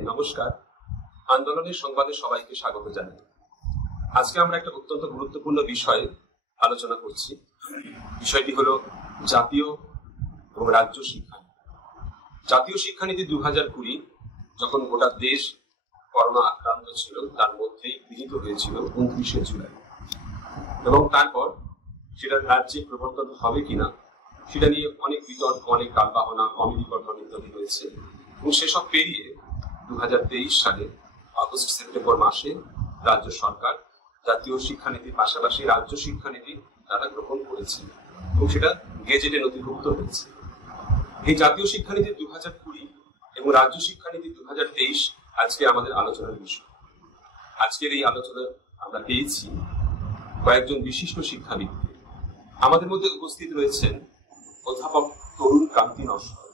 নমস্কার, আন্দোলনের সংবাদে সবাইকে স্বাগত জানাই। আজকে আমরা একটা অত্যন্ত গুরুত্বপূর্ণ বিষয়ে আলোচনা করছি। বিষয়টি হলো জাতীয় এবং রাজ্য শিক্ষানীতি। জাতীয় শিক্ষানীতি 2020 যখন গোটা দেশ করোনা আক্রান্ত ছিল, তার মধ্যেই গৃহীত হয়েছিল 29শে জুলাই, এবং তারপর সেটা রাজ্যে প্রবর্তন হবে কিনা সেটা নিয়ে অনেক বিতর্ক, অনেক টালবাহনা, কমিটি গঠন ইত্যাদি হয়েছে। এবং সেসব পেরিয়ে 2023 সালে আগস্ট সেপ্টেম্বর মাসে রাজ্য সরকার জাতীয় শিক্ষানীতির পাশাপাশি রাজ্য শিক্ষানীতি তারা গ্রহণ করেছে এবং সেটা গেজেটে নথিভুক্ত হয়েছে। এই জাতীয় শিক্ষানীতি 2020 এবং রাজ্য শিক্ষানীতি 2023 আজকে আমাদের আলোচনার বিষয়। আজকের এই আলোচনা আমরা পেয়েছি কয়েকজন বিশিষ্ট শিক্ষাবিদকে। আমাদের মধ্যে উপস্থিত রয়েছেন অধ্যাপক তরুণ কান্তি নস্কর।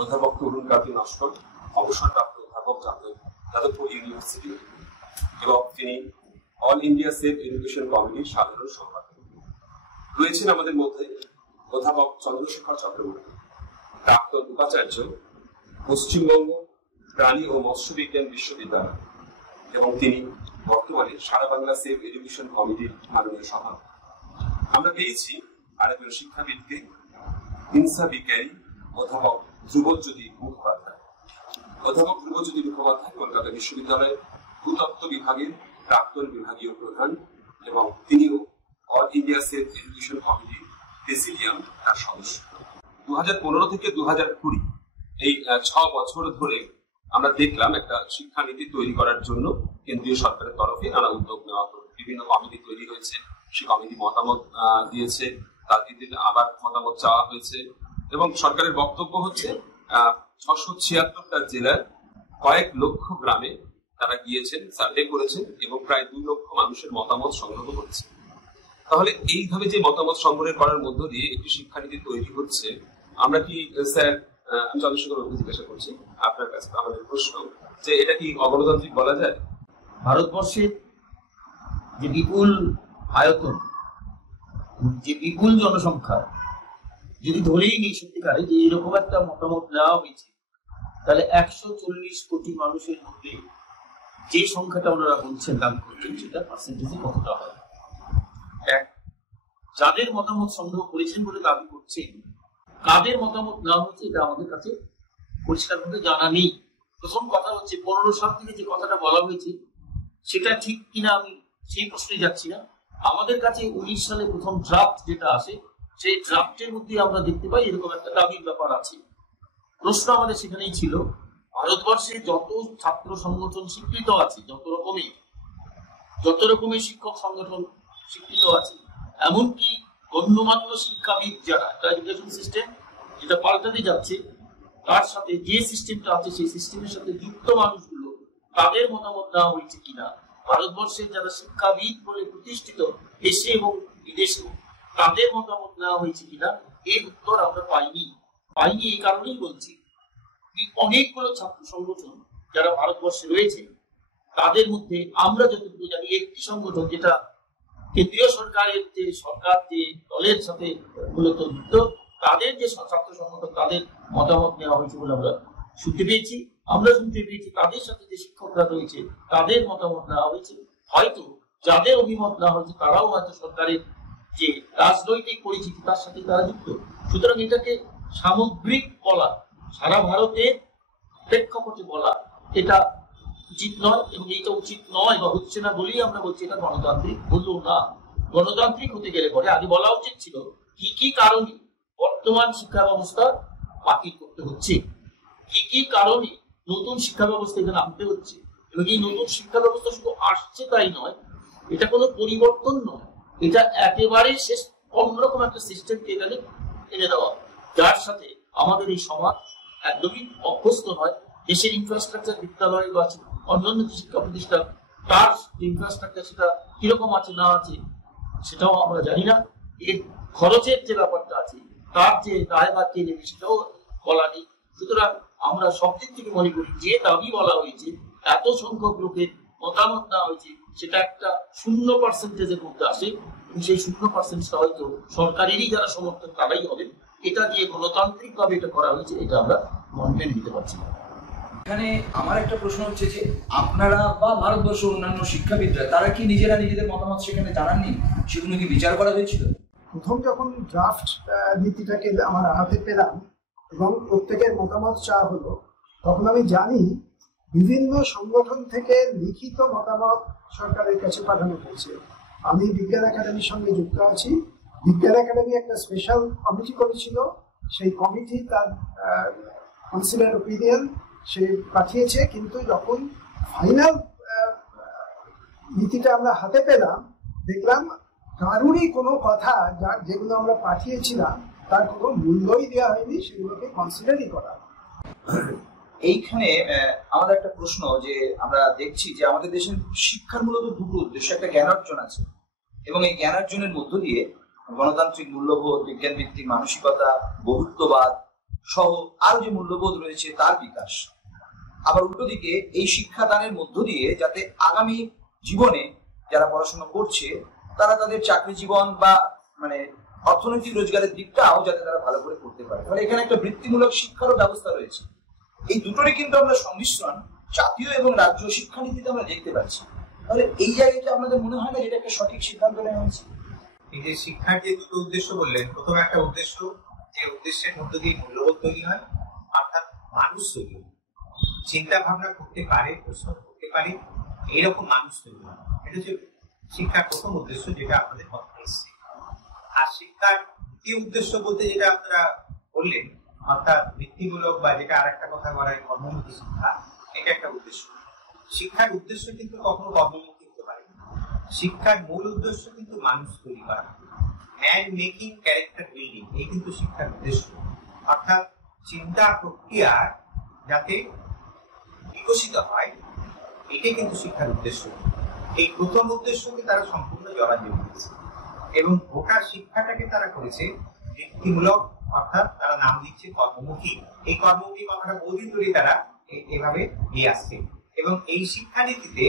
অধ্যাপক তরুণ কান্তি নস্কর অবসরপ্রাপ্ত অধ্যাপক যাদবপুর ইউনিভার্সিটি, এবং তিনি অল ইন্ডিয়া সেফ এডুকেশন কমিটির সাধারণ সম্পাদক। রয়েছেন আমাদের মধ্যে অধ্যাপক চন্দ্রশেখর চক্রবর্তী, প্রাক্তন উপাচার্য, পশ্চিমবঙ্গ প্রাণী ও মৎস্য বিজ্ঞান বিশ্ববিদ্যালয়, এবং তিনি বর্তমানে সারা বাংলা সেফ এডুকেশন কমিটির মাননীয় সভাপতি। আমরা পেয়েছি আরেকজন শিক্ষাবিদকে, হিংসা বিজ্ঞানী অধ্যাপক ধ্রুবজ্যোতি মুখোপাধ্যায়। অধ্যাপক ধ্রুবজ্যোতি মুখোপাধ্যায় কলকাতা বিশ্ববিদ্যালয়ের ভূতত্ত্ব বিভাগের প্রাক্তন বিভাগীয় প্রধান, এবং তিনিও অল ইন্ডিয়া সেফ এডুকেশন কমিটির প্রেসিডিয়াম তার সদস্য। 2015 থেকে 2020 এই 6 বছর ধরে আমরা দেখলাম একটা শিক্ষানীতি তৈরি করার জন্য কেন্দ্রীয় সরকারের তরফে নানা উদ্যোগ নেওয়া হলো। বিভিন্ন কমিটি তৈরি হয়েছে, সেই কমিটি মতামত দিয়েছে, তার ভিত্তিতে আবার মতামত চাওয়া হয়েছে, এবং সরকারের বক্তব্য হচ্ছে 676টা জেলার কয়েক লক্ষ গ্রামে তারা গিয়েছেন, সার্ভে করেছেন, এবং প্রায় 2 লক্ষ মানুষের মতামত সংগ্রহ করেছে। তাহলে এইভাবে যে মতামত সংগ্রহ করার মধ্য দিয়ে একটি শিক্ষানীতি তৈরি হচ্ছে, আমরা কি স্যার, আমি চন্দ্রশেখর বাবুকে জিজ্ঞাসা করছি আপনার কাছে আমাদের প্রশ্ন, যে এটা কি অগণতান্ত্রিক বলা যায়? ভারতবর্ষের যে বিপুল আয়তন, যে বিপুল জনসংখ্যা, যদি ধরেই নিই সত্যিকারে যে এরকম একটা মতামত নেওয়া হয়েছে, তাহলে 140 কোটি মানুষের মধ্যে যে সংখ্যাটা ওনারা বলছেন, দাবি করছেন, সেটা পার্সেন্টেজে কতটা হয়? যাদের মতামত সংগ্রহ করেছেন বলে দাবি করছেন, কাদের মতামত নেওয়া হচ্ছে এটা আমাদের কাছে পরিষ্কারভাবে জানা নেই। প্রথম কথা হচ্ছে 15 সাল থেকে যে কথাটা বলা হয়েছে সেটা ঠিক কিনা আমি সেই প্রশ্নে যাচ্ছি না। আমাদের কাছে 19 সালে প্রথম ড্রাফট যেটা আসে, সেই ড্রাফটের মধ্যে আমরা দেখতে পাই এরকম একটা দাবির ব্যাপার আছে। প্রশ্ন আমাদের সেখানেই ছিল, ভারতবর্ষে যত ছাত্র সংগঠন স্বীকৃত আছে, যত রকমের শিক্ষক সংগঠন স্বীকৃত আছে, এমনকি গণ্যমান্য শিক্ষাবিদ যারা, এডুকেশন সিস্টেম যেটা পাল্টাতে যাচ্ছে, তার সাথে যে সিস্টেমটা আছে সেই সিস্টেমের সাথে যুক্ত মানুষগুলো, তাদের মতামত নেওয়া হয়েছে কিনা, ভারতবর্ষের যারা শিক্ষাবিদ বলে প্রতিষ্ঠিত দেশে এবং বিদেশে, তাদের মতামত নেওয়া হয়েছে কিনা, এই উত্তর আমরা পাইনি। এই কারণেই বলছি, অনেকগুলো ছাত্র সংগঠন যারা ভারতবর্ষে রয়েছে, তাদের মধ্যে আমরা যতটুকু জানি একটি সংগঠন যেটা কেন্দ্রীয় সরকারের যে দলের সাথে মূলত যুক্ত, তাদের যে ছাত্র সংগঠন, তাদের মতামত নেওয়া হয়েছে বলে আমরা শুনতে পেয়েছি। তাদের সাথে যে শিক্ষকরা রয়েছে তাদের মতামত নেওয়া হয়েছে। হয়তো যাদের অভিমত নেওয়া হয়েছে তারাও হয়তো সরকারের যে রাজনৈতিক পরিচিতি তার সাথে তারা যুক্ত। সুতরাং এটাকে সামগ্রিক বলা, সারা ভারতের প্রেক্ষাপটে বলা, এটা উচিত নয়, এবং এটা উচিত নয় বা হচ্ছে না বলেই আমরা বলছি এটা গণতান্ত্রিক হলো না। গণতান্ত্রিক হতে গেলে পরে আগে বলা উচিত ছিল কি কি কারণে বর্তমান শিক্ষা ব্যবস্থা বাতিল করতে হচ্ছে, কি কি কারণে নতুন শিক্ষা ব্যবস্থা এখানে আনতে হচ্ছে, এবং এই নতুন শিক্ষা ব্যবস্থা শুধু আসছে তাই নয়, এটা কোনো পরিবর্তন নয়, এটা একেবারে শেষ অন্যরকম একটা সিস্টেমকে এখানে এনে দেওয়া, যার সাথে আমাদের এই সমাজ একদমই অভ্যস্ত নয়। দেশের ইনফ্রাস্ট্রাকচার, বিদ্যালয় বা অন্যান্য শিক্ষা প্রতিষ্ঠান, তার ইনফ্রাস্ট্রাকচার সেটা কিরকম আছে না আছে সেটাও আমরা জানি না। এর খরচের যে ব্যাপারটা আছে, তার যে দায়ভার কে নেবে সেটাও বলা নেই। সুতরাং আমরা সব দিক থেকে মনে করি যে দাবি বলা হয়েছে, এত সংখ্যক লোকের মতামত দেওয়া হয়েছে, সেটা একটা 0% মধ্যে আসে, এবং সেই 0%টা হয়তো সরকারেরই যারা সমর্থক তারাই হবে। এটা দিয়ে গণতান্ত্রিক ভাবে এটা করা হয়েছে, এটা আমরা মেনে নিতে পারছি না। এখানে আমার একটা প্রশ্ন হচ্ছে যে আপনারা বা ভারতবর্ষ অন্যান্য শিক্ষাবিদরা তারা কি নিজেরা নিজেদের মতামত সেখানে জানাননি? সেগুলো কি বিচার করা হয়েছিল? প্রথম যখন ড্রাফট নীতিটাকে আমার হাতে পেলাম এবং প্রত্যেকের মতামত চাওয়া হলো, তখন আমি জানি বিভিন্ন সংগঠন থেকে লিখিত মতামত সরকারের কাছে পাঠানো হয়েছে। আমি বিজ্ঞান একাডেমির সঙ্গে যুক্ত আছি। বিজ্ঞান একাডেমি একটা স্পেশাল কমিটি করেছিল, সেই কমিটি তার কনসিলার ওপিনিয়ন সে পাঠিয়েছে, কিন্তু যখন ফাইনাল নীতিটা আমরা হাতে পেলাম দেখলাম কারুরই কোনো কথা যেগুলো আমরা পাঠিয়েছিলাম তার কোনো মূল্যই দেওয়া হয়নি, সেগুলোকে কনসিডারই করা। এইখানে আমাদের একটা প্রশ্ন যে আমরা দেখছি যে আমাদের দেশের শিক্ষার মূলত দুটো উদ্দেশ্য, একটা জ্ঞানার্জন আছে এবং এই জ্ঞানার্জনের মধ্য দিয়ে গণতান্ত্রিক মূল্যবোধ, বিজ্ঞান ভিত্তিক মানসিকতা, বহুত্ববাদ সহ আরো যে মূল্যবোধ রয়েছে তার বিকাশ। আবার উল্টো দিকে এই শিক্ষাদানের মধ্য দিয়ে যাতে আগামী জীবনে যারা পড়াশোনা করছে তারা তাদের চাকরি জীবন বা মানে অর্থনৈতিক রোজগারের দিকটাও যাতে তারা ভালো করে করতে পারে। ফলে এখানে একটা বৃত্তিমূলক শিক্ষারও ব্যবস্থা রয়েছে। এই দুটোরই কিন্তু আমরা সংমিশ্রণ জাতীয় এবং রাজ্য শিক্ষানীতিতে আমরা দেখতে পাচ্ছি। তাহলে এই জায়গাটা আপনাদের মনে হয় না যেটা একটা সঠিক সিদ্ধান্ত নেওয়া হয়েছে? এই যে শিক্ষার যে দুটো উদ্দেশ্য বললেন, প্রথম একটা উদ্দেশ্য যে উদ্দেশ্যের মধ্য দিয়ে মূল্যবোধ তৈরি হয়, অর্থাৎ মানুষ তৈরি হয়, চিন্তা ভাবনা করতে পারে, প্রশ্ন করতে পারে, এইরকম মানুষ তৈরি হয়। এটা হচ্ছে শিক্ষার প্রথম উদ্দেশ্য, যেটা আপনাদের মধ্যে এসছে। আর শিক্ষার দ্বিতীয় উদ্দেশ্য বলতে যেটা আপনারা বললেন, অর্থাৎ বৃত্তিমূলক বা যেটা আর একটা কথা বলা হয় কর্মমুখী শিক্ষা, এটা একটা উদ্দেশ্য। শিক্ষার উদ্দেশ্য কিন্তু কখনো কর্মমুখী হতে পারে না। শিক্ষার মূল উদ্দেশ্য কিন্তু মানুষ তৈরি করা, ম্যান মেকিং ক্যারেক্টার বিল্ডিং, এই কিন্তু শিক্ষার উদ্দেশ্য। অর্থাৎ চিন্তা প্রক্রিয়া যাতে বিকশিত হয়, এটাই কিন্তু শিক্ষার উদ্দেশ্য। এই প্রথম উদ্দেশ্যকে তারা সম্পূর্ণ জড়াজড়ি করেছে এবং গোটা শিক্ষাটাকে তারা করেছে বৃত্তিমূলক, অর্থাৎ তারা নাম দিচ্ছে কর্মমুখী। এই কর্মমুখী কথাটা বহুদিন ধরে তারা এভাবে দিয়ে আসছে এবং এই শিক্ষানীতিতে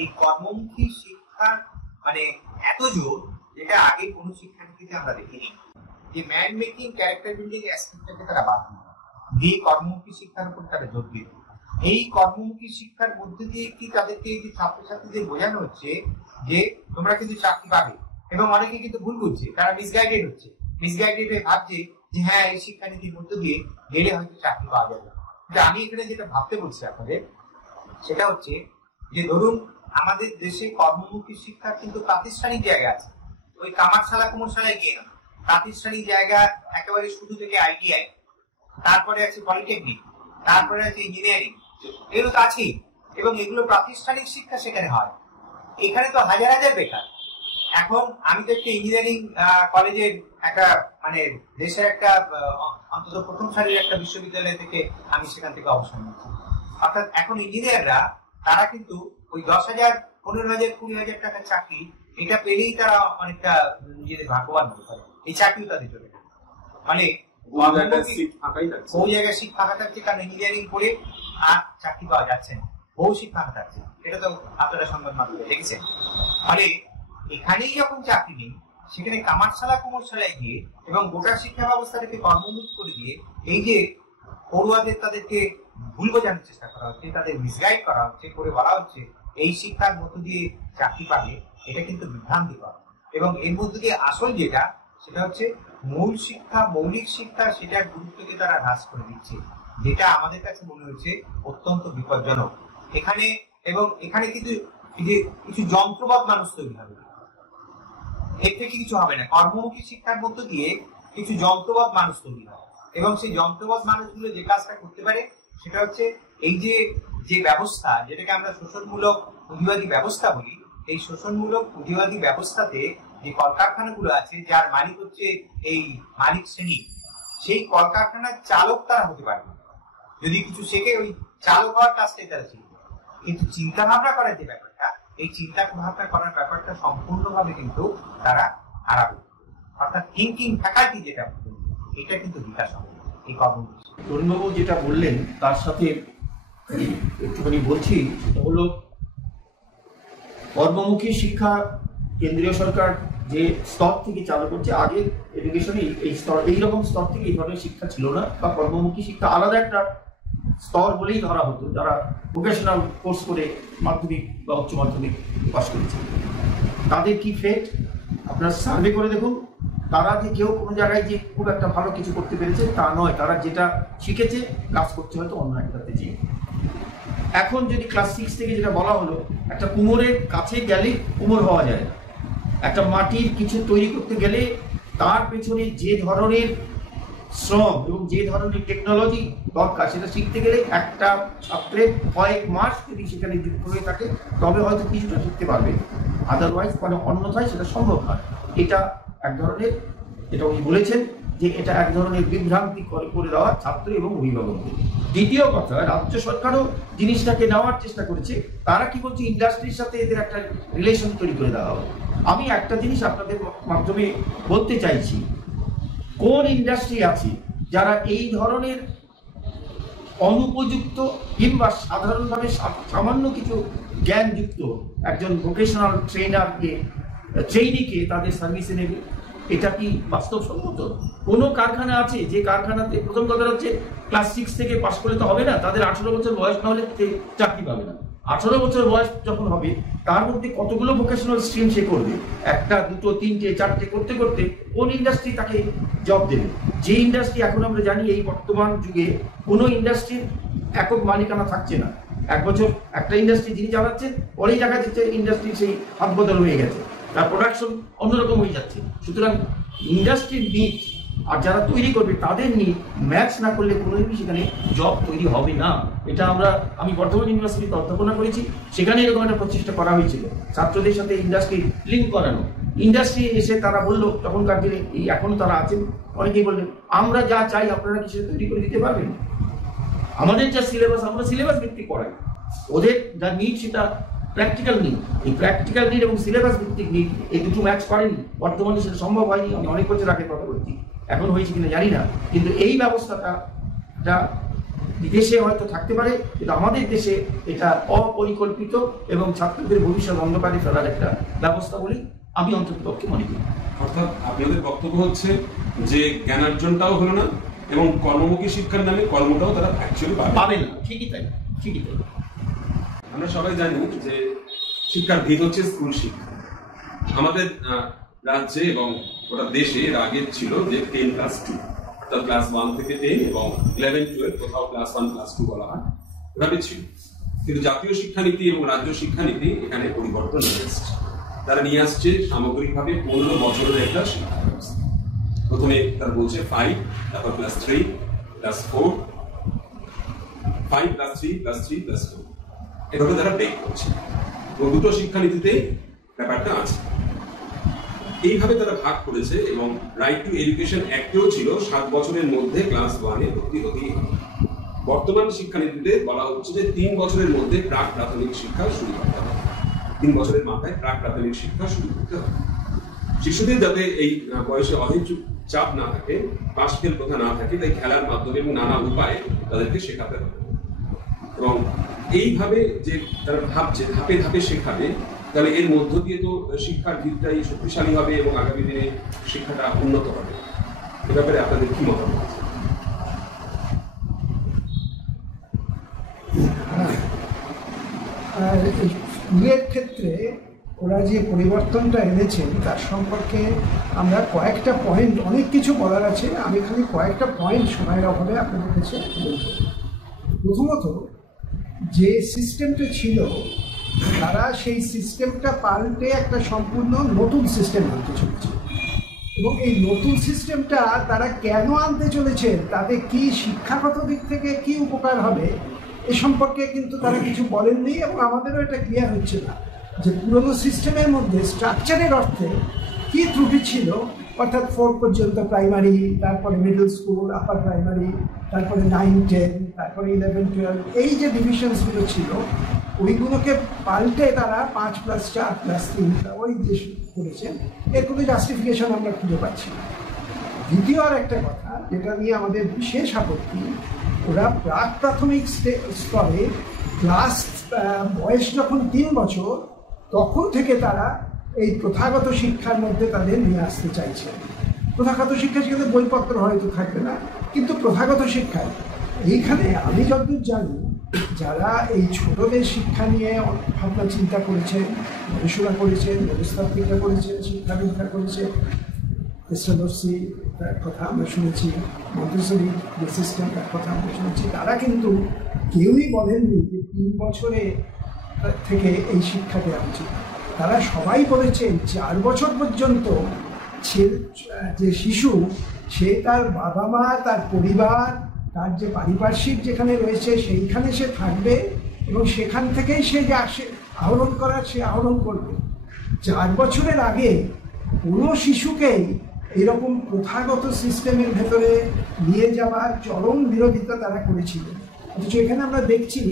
এই কর্মমুখী শিক্ষার মানে এত জোর, যেটা আগে কোনো শিক্ষানীতিতে আমরা দেখিনি। যে ম্যান মেকিং ক্যারেক্টার বিল্ডিং অ্যাসপেক্টটাকে তারা বাদ দিয়ে কর্মমুখী শিক্ষার উপর তারা জোর দিল। এই কর্মমুখী শিক্ষার মধ্যে দিয়ে কি তাদেরকে এই যে ছাত্রছাত্রীদের বোঝানো হচ্ছে যে তোমরা কিন্তু চাকরি পাবে, এবং অনেকে কিন্তু ভুল বুঝছে, তারা মিসগাইডেড হচ্ছে, মিসগাইডেড হয়ে ভাবছে যে হ্যাঁ এই শিক্ষানীতির মধ্য দিয়ে গেলে হয়তো চাকরি পাওয়া যাবে। কিন্তু আমি এখানে যেটা ভাবতে বলছি আপনাদের, সেটা হচ্ছে যে ধরুন আমাদের দেশে কর্মমুখী শিক্ষার কিন্তু প্রাতিষ্ঠানিক জায়গা আছে, ওই কামারশালা কুমারশালায় গিয়ে না, প্রাতিষ্ঠানিক জায়গা একেবারে শুরু থেকে ITI, তারপরে আছে পলিটেকনিক, তারপরে আছে ইঞ্জিনিয়ারিং, এগুলো তো আছেই এবং এগুলো প্রাতিষ্ঠানিক শিক্ষা সেখানে হয়। এখানে তো হাজার হাজার বেকার। এখন আমি তো একটা ইঞ্জিনিয়ারিং কলেজের একটা মানে দেশের একটা অন্তত প্রথম সারির একটা বিশ্ববিদ্যালয় থেকে আমি সেখান থেকে অবসর নিচ্ছি। অর্থাৎ এখন ইঞ্জিনিয়াররা তারা কিন্তু ওই 10,000, 15,000, 20,000 টাকার চাকরি এটা পেলেই তারা অনেকটা নিজেদের ভাগ্যবান হতে পারে। এই চাকরিও তাদের চলে না, মানে বহু জায়গায় সিট ফাঁকা থাকছে, কারণ ইঞ্জিনিয়ারিং করে আর চাকরি পাওয়া যাচ্ছে না, বহু সিট ফাঁকা থাকছে। এটা তো আপনারা সংবাদ মাধ্যমে দেখেছেন। ফলে এখানেই যখন চাকরি নেই, সেখানে কামারশালা কুমারশালায় গিয়ে এবং গোটা শিক্ষা ব্যবস্থাটাকে কর্মমুখী করে দিয়ে এই যে পড়ুয়াদের তাদেরকে ভুল বোঝানোর চেষ্টা করা হচ্ছে, তাদের মিসগাইড করা হচ্ছে, করে বলা হচ্ছে এই শিক্ষার মধ্য দিয়ে চাকরি পাবে, এটা কিন্তু বিভ্রান্তিকর। এবং এর মধ্য দিয়ে আসল যেটা, সেটা হচ্ছে মূল শিক্ষা, মৌলিক শিক্ষা, সেটার গুরুত্বকে তারা হ্রাস করে দিচ্ছে, যেটা আমাদের কাছে মনে হচ্ছে অত্যন্ত বিপজ্জনক। এখানে এবং এখানে কিন্তু কিছু যন্ত্রবাদ মানুষ তৈরি হবে, এর থেকে কিছু হবে না। কর্মমুখী শিক্ষার মধ্য দিয়ে কিছু যন্ত্রবাদ মানুষ তৈরি হয় এবং সেই যন্ত্রবাদ মানুষগুলো যে কাজটা করতে পারে সেটা হচ্ছে এই যে ব্যবস্থা, যেটাকে আমরা শোষণমূলক পুঁজিবাদী ব্যবস্থা বলি, এই শোষণমূলক পুঁজিবাদী ব্যবস্থাতে যে কলকারখানাগুলো আছে, যার মালিক হচ্ছে এই মালিক শ্রেণী, সেই কলকারখানার চালক তারা হতে পারবে যদি কিছু শেখে, ওই চালক হওয়ার কাজটাই তারা শিখবে। কিন্তু চিন্তা ভাবনা করার যে ব্যাপারটা, এই চিন্তা ভাবনা করার ব্যাপারটা সম্পূর্ণভাবে কিন্তু তারা হারাবে। অর্থাৎ থিঙ্কিং ফ্যাকাল্টি যেটা, এটা কিন্তু বিকাশ হবে এই কর্মসূচি। তরুণবাবু যেটা বললেন তার সাথে একটুখানি বলছি, সেটা হলো কর্মমুখী শিক্ষা কেন্দ্রীয় সরকার যে স্তর থেকে চালু করছে, আগে এডুকেশনে এই স্তর, এইরকম স্তর থেকে এই ধরনের শিক্ষা ছিল না, বা কর্মমুখী শিক্ষা আলাদা একটা স্তর বলেই ধরা হতো, যারা ভোকেশনাল কোর্স করে মাধ্যমিক বা উচ্চ মাধ্যমিক পাস করেছে। তাদের কি ফেট আপনার সার্ভে করে দেখুন। তারা যে কেউ কোনো জায়গায় যে খুব একটা ভালো কিছু করতে পেরেছে তা নয়, তারা যেটা শিখেছে কাজ করতে হয়তো অন্য একটাতে যে। এখন যদি ক্লাস 6 থেকে যেটা বলা হলো, একটা কুমোরের কাছে গেলে কুমোর হওয়া যায় না। একটা মাটির কিছু তৈরি করতে গেলে তার পেছনে যে ধরনের শ্রম এবং যে ধরনের টেকনোলজি দরকার সেটা শিখতে গেলে একটা ছাত্রের কয়েক মাস যদি সেখানে যুক্ত হয়ে থাকে তবে হয়তো কিছুটা শিখতে পারবে, আদারওয়াইজ মানে অন্যথায় সেটা সম্ভব নয়। এটা এক ধরনের, এটা উনি বলেছেন যে এটা এক ধরনের বিভ্রান্তি করে দেওয়া ছাত্র এবং অভিভাবকদের। দ্বিতীয় কথা, রাজ্য সরকারও জিনিসটাকে নেওয়ার চেষ্টা করেছে। তারা কি বলছে, ইন্ডাস্ট্রির সাথে এদের একটা রিলেশন তৈরি করে দেওয়া হবে। আমি একটা জিনিস আপনাদের মাধ্যমে বলতে চাইছি, কোন ইন্ডাস্ট্রি আছে যারা এই ধরনের অনুপযুক্ত কিংবা সাধারণভাবে সামান্য কিছু জ্ঞানযুক্ত একজন ভোকেশনাল ট্রেনিকে তাদের সার্ভিসে নেবে? এটা কি বাস্তবসম্মত? কোনো কারখানা আছে যে কারখানাতে, প্রথম কথা হচ্ছে ক্লাস 6 থেকে পাস করলে তো হবে না, তাদের 18 বছর বয়স না হলে চাকরি পাবে না। 18 বছর বয়স যখন হবে তার মধ্যে কতগুলো ভোকেশনাল স্ট্রিম সে করবে, একটা, দুটো, তিনটে, চারটে করতে করতে কোন ইন্ডাস্ট্রি তাকে জব দেবে? যে ইন্ডাস্ট্রি এখন আমরা জানি এই বর্তমান যুগে কোনো ইন্ডাস্ট্রির একক মালিকানা থাকছে না। এক বছর একটা ইন্ডাস্ট্রি যিনি চালাচ্ছেন, পরেই দেখা যাচ্ছে ইন্ডাস্ট্রি সেই হাত বদল হয়ে গেছে, তার প্রোডাকশন অন্যরকম হয়ে যাচ্ছে। সুতরাং ইন্ডাস্ট্রির নিড আর যারা তৈরি করবে তাদের নিড ম্যাচ না করলে কোনোদিনই সেখানে জব তৈরি হবে না। এটা আমি বর্ধমান ইউনিভার্সিটিতে অধ্যাপনা করেছি, সেখানে এরকম একটা প্রচেষ্টা করা হয়েছিল ছাত্রদের সাথে ইন্ডাস্ট্রি লিঙ্ক করানো। ইন্ডাস্ট্রি এসে তারা বললো, তখনকার দিনে, এই এখনো তারা আছেন, অনেকেই বললেন আমরা যা চাই আপনারা কি সেটা তৈরি করে দিতে পারবেন? আমাদের যা সিলেবাস, আমরা সিলেবাস ভিত্তিক পড়াই, ওদের যা নিড সেটা প্র্যাকটিক্যাল নিড। এই প্র্যাকটিক্যাল নিড এবং সিলেবাস ভিত্তিক নিড এই দুটো ম্যাচ করেনি, বর্তমানে সেটা সম্ভব হয়নি। আমি অনেক বছর আগে কথা বলছি, এখন হয়েছে কিনা জানি না, কিন্তু এই ব্যবস্থাটা বিদেশে হয়তো থাকতে পারে, কিন্তু আমাদের দেশে এটা অপরিকল্পিত এবং ছাত্রদের ভবিষ্যৎ অন্ধকারে ফেলার একটা ব্যবস্থা বলে আমি অন্ততপক্ষে মনে করি। অর্থাৎ আপনাদের বক্তব্য হচ্ছে যে জ্ঞানার্জনটাও হলো না এবং কর্মমুখী শিক্ষার নামে কর্মটাও তারা অ্যাকচুয়ালি পাবে না। ঠিকই তাই, ঠিকই তাই। আমরা সবাই জানি যে শিক্ষার ভিত হচ্ছে স্কুল শিক্ষা। আমাদের রাজ্যে এবং গোটা দেশে এর আগে ছিল যে 10+2, অর্থাৎ ক্লাস 1 থেকে 10 এবং 11-12 কোথাও ক্লাস 1 ক্লাস 2 বলা হয়, এভাবে ছিল। কিন্তু জাতীয় শিক্ষানীতি এবং রাজ্য শিক্ষানীতি এখানে পরিবর্তন নিয়ে এসছে। তারা নিয়ে আসছে সামগ্রিকভাবে 15 বছরের একটা শিক্ষা ব্যবস্থা। প্রথমে তারা বলছে 5, তারপর ক্লাস 3, ক্লাস 4, 5 + 3 + 3 + 4, এভাবে তারা ব্রেক করছে। তো দুটো শিক্ষানীতিতেই ব্যাপারটা আছে, এইভাবে তারা ভাগ করেছে। এবং রাইট টু এডুকেশন অ্যাক্টেও ছিল 7 বছরের মধ্যে ক্লাস 1-এ ভর্তি হতেই হবে। বর্তমান শিক্ষানীতিতে বলা হচ্ছে যে 3 বছরের মধ্যে প্রাক প্রাথমিক শিক্ষা শুরু করতে হবে, 3 বছরের মাথায় প্রাক প্রাথমিক শিক্ষা শুরু করতে হবে। শিশুদের যাতে এই বয়সে অহেতুক চাপ না থাকে, পাশ ফেল কথা না থাকে, তাই খেলার মাধ্যমে এবং নানা উপায়ে তাদেরকে শেখাতে হবে। এবং এইভাবে যে তারা ভাবছে ধাপে ধাপে শেখাবে, তাহলে এর মধ্য দিয়ে তো শিক্ষার ভিতটাই শক্তিশালী হবে এবং আগামী দিনে শিক্ষাটা উন্নত হবে। এ ব্যাপারে আপনাদের কি মতামত? স্কুলের ক্ষেত্রে ওরা যে পরিবর্তনটা এনেছেন তার সম্পর্কে আমরা কয়েকটা পয়েন্ট, অনেক কিছু বলার আছে, আমি খালি কয়েকটা পয়েন্ট সময়ের অভাবে আপনাদের কাছে বলব। প্রথমত, যে সিস্টেমটা ছিল তারা সেই সিস্টেমটা পাল্টে একটা সম্পূর্ণ নতুন সিস্টেম আনতে চলেছে। এবং এই নতুন সিস্টেমটা তারা কেন আনতে চলেছে, তাতে কি শিক্ষাগত দিক থেকে কি উপকার হবে এ সম্পর্কে কিন্তু তারা কিছু বলেননি। এবং আমাদেরও এটা ক্লিয়ার হচ্ছে না যে পুরনো সিস্টেমের মধ্যে স্ট্রাকচারের অর্থে কি ত্রুটি ছিল, অর্থাৎ 4 পর্যন্ত প্রাইমারি, তারপরে মিডল স্কুল, আপার প্রাইমারি, তারপরে 9-10, তারপরে 11-12, এই যে ডিভিশনসগুলো ছিল ওইগুলোকে পাল্টে তারা 5+4+3 ওই যে করেছেন, এর কোনো জাস্টিফিকেশন আমরা খুঁজে পাচ্ছি না। দ্বিতীয় আর একটা কথা যেটা নিয়ে আমাদের বিশেষ আপত্তি, ওরা প্রাক প্রাথমিক স্তরে ক্লাস বয়স যখন 3 বছর তখন থেকে তারা এই প্রথাগত শিক্ষার মধ্যে তাদের নিয়ে আসতে চাইছে। প্রথাগত শিক্ষা সেখানে বইপত্র হয়তো থাকবে না, কিন্তু প্রথাগত শিক্ষায় এইখানে আমি যতদূর জানি, যারা এই ছোটদের শিক্ষা নিয়ে ভাবনা চিন্তা করেছেন, গবেষণা করেছেন, ব্যবস্থাপকরা করেছেন, শিক্ষাবিদরা করেছেন, এসএলসি তার কথা আমরা শুনেছি, মন্টেসরি যে সিস্টেম তার কথা আমরা শুনেছি, তারা কিন্তু কেউই বলেননি যে 3 বছরে থেকে এই শিক্ষা দেওয়া উচিত। তারা সবাই বলেছেন 4 বছর পর্যন্ত যে শিশু, সে তার বাবা মা, তার পরিবার, তার যে পারিপার্শ্বিক যেখানে রয়েছে সেইখানে সে থাকবে এবং সেখান থেকেই সে যে আহরণ করার সে আহরণ করবে। 4 বছরের আগে কোনো শিশুকেই এইরকম প্রথাগত সিস্টেমের ভেতরে নিয়ে যাওয়ার চরম বিরোধিতা তারা করেছিলেন। অথচ এখানে আমরা দেখছি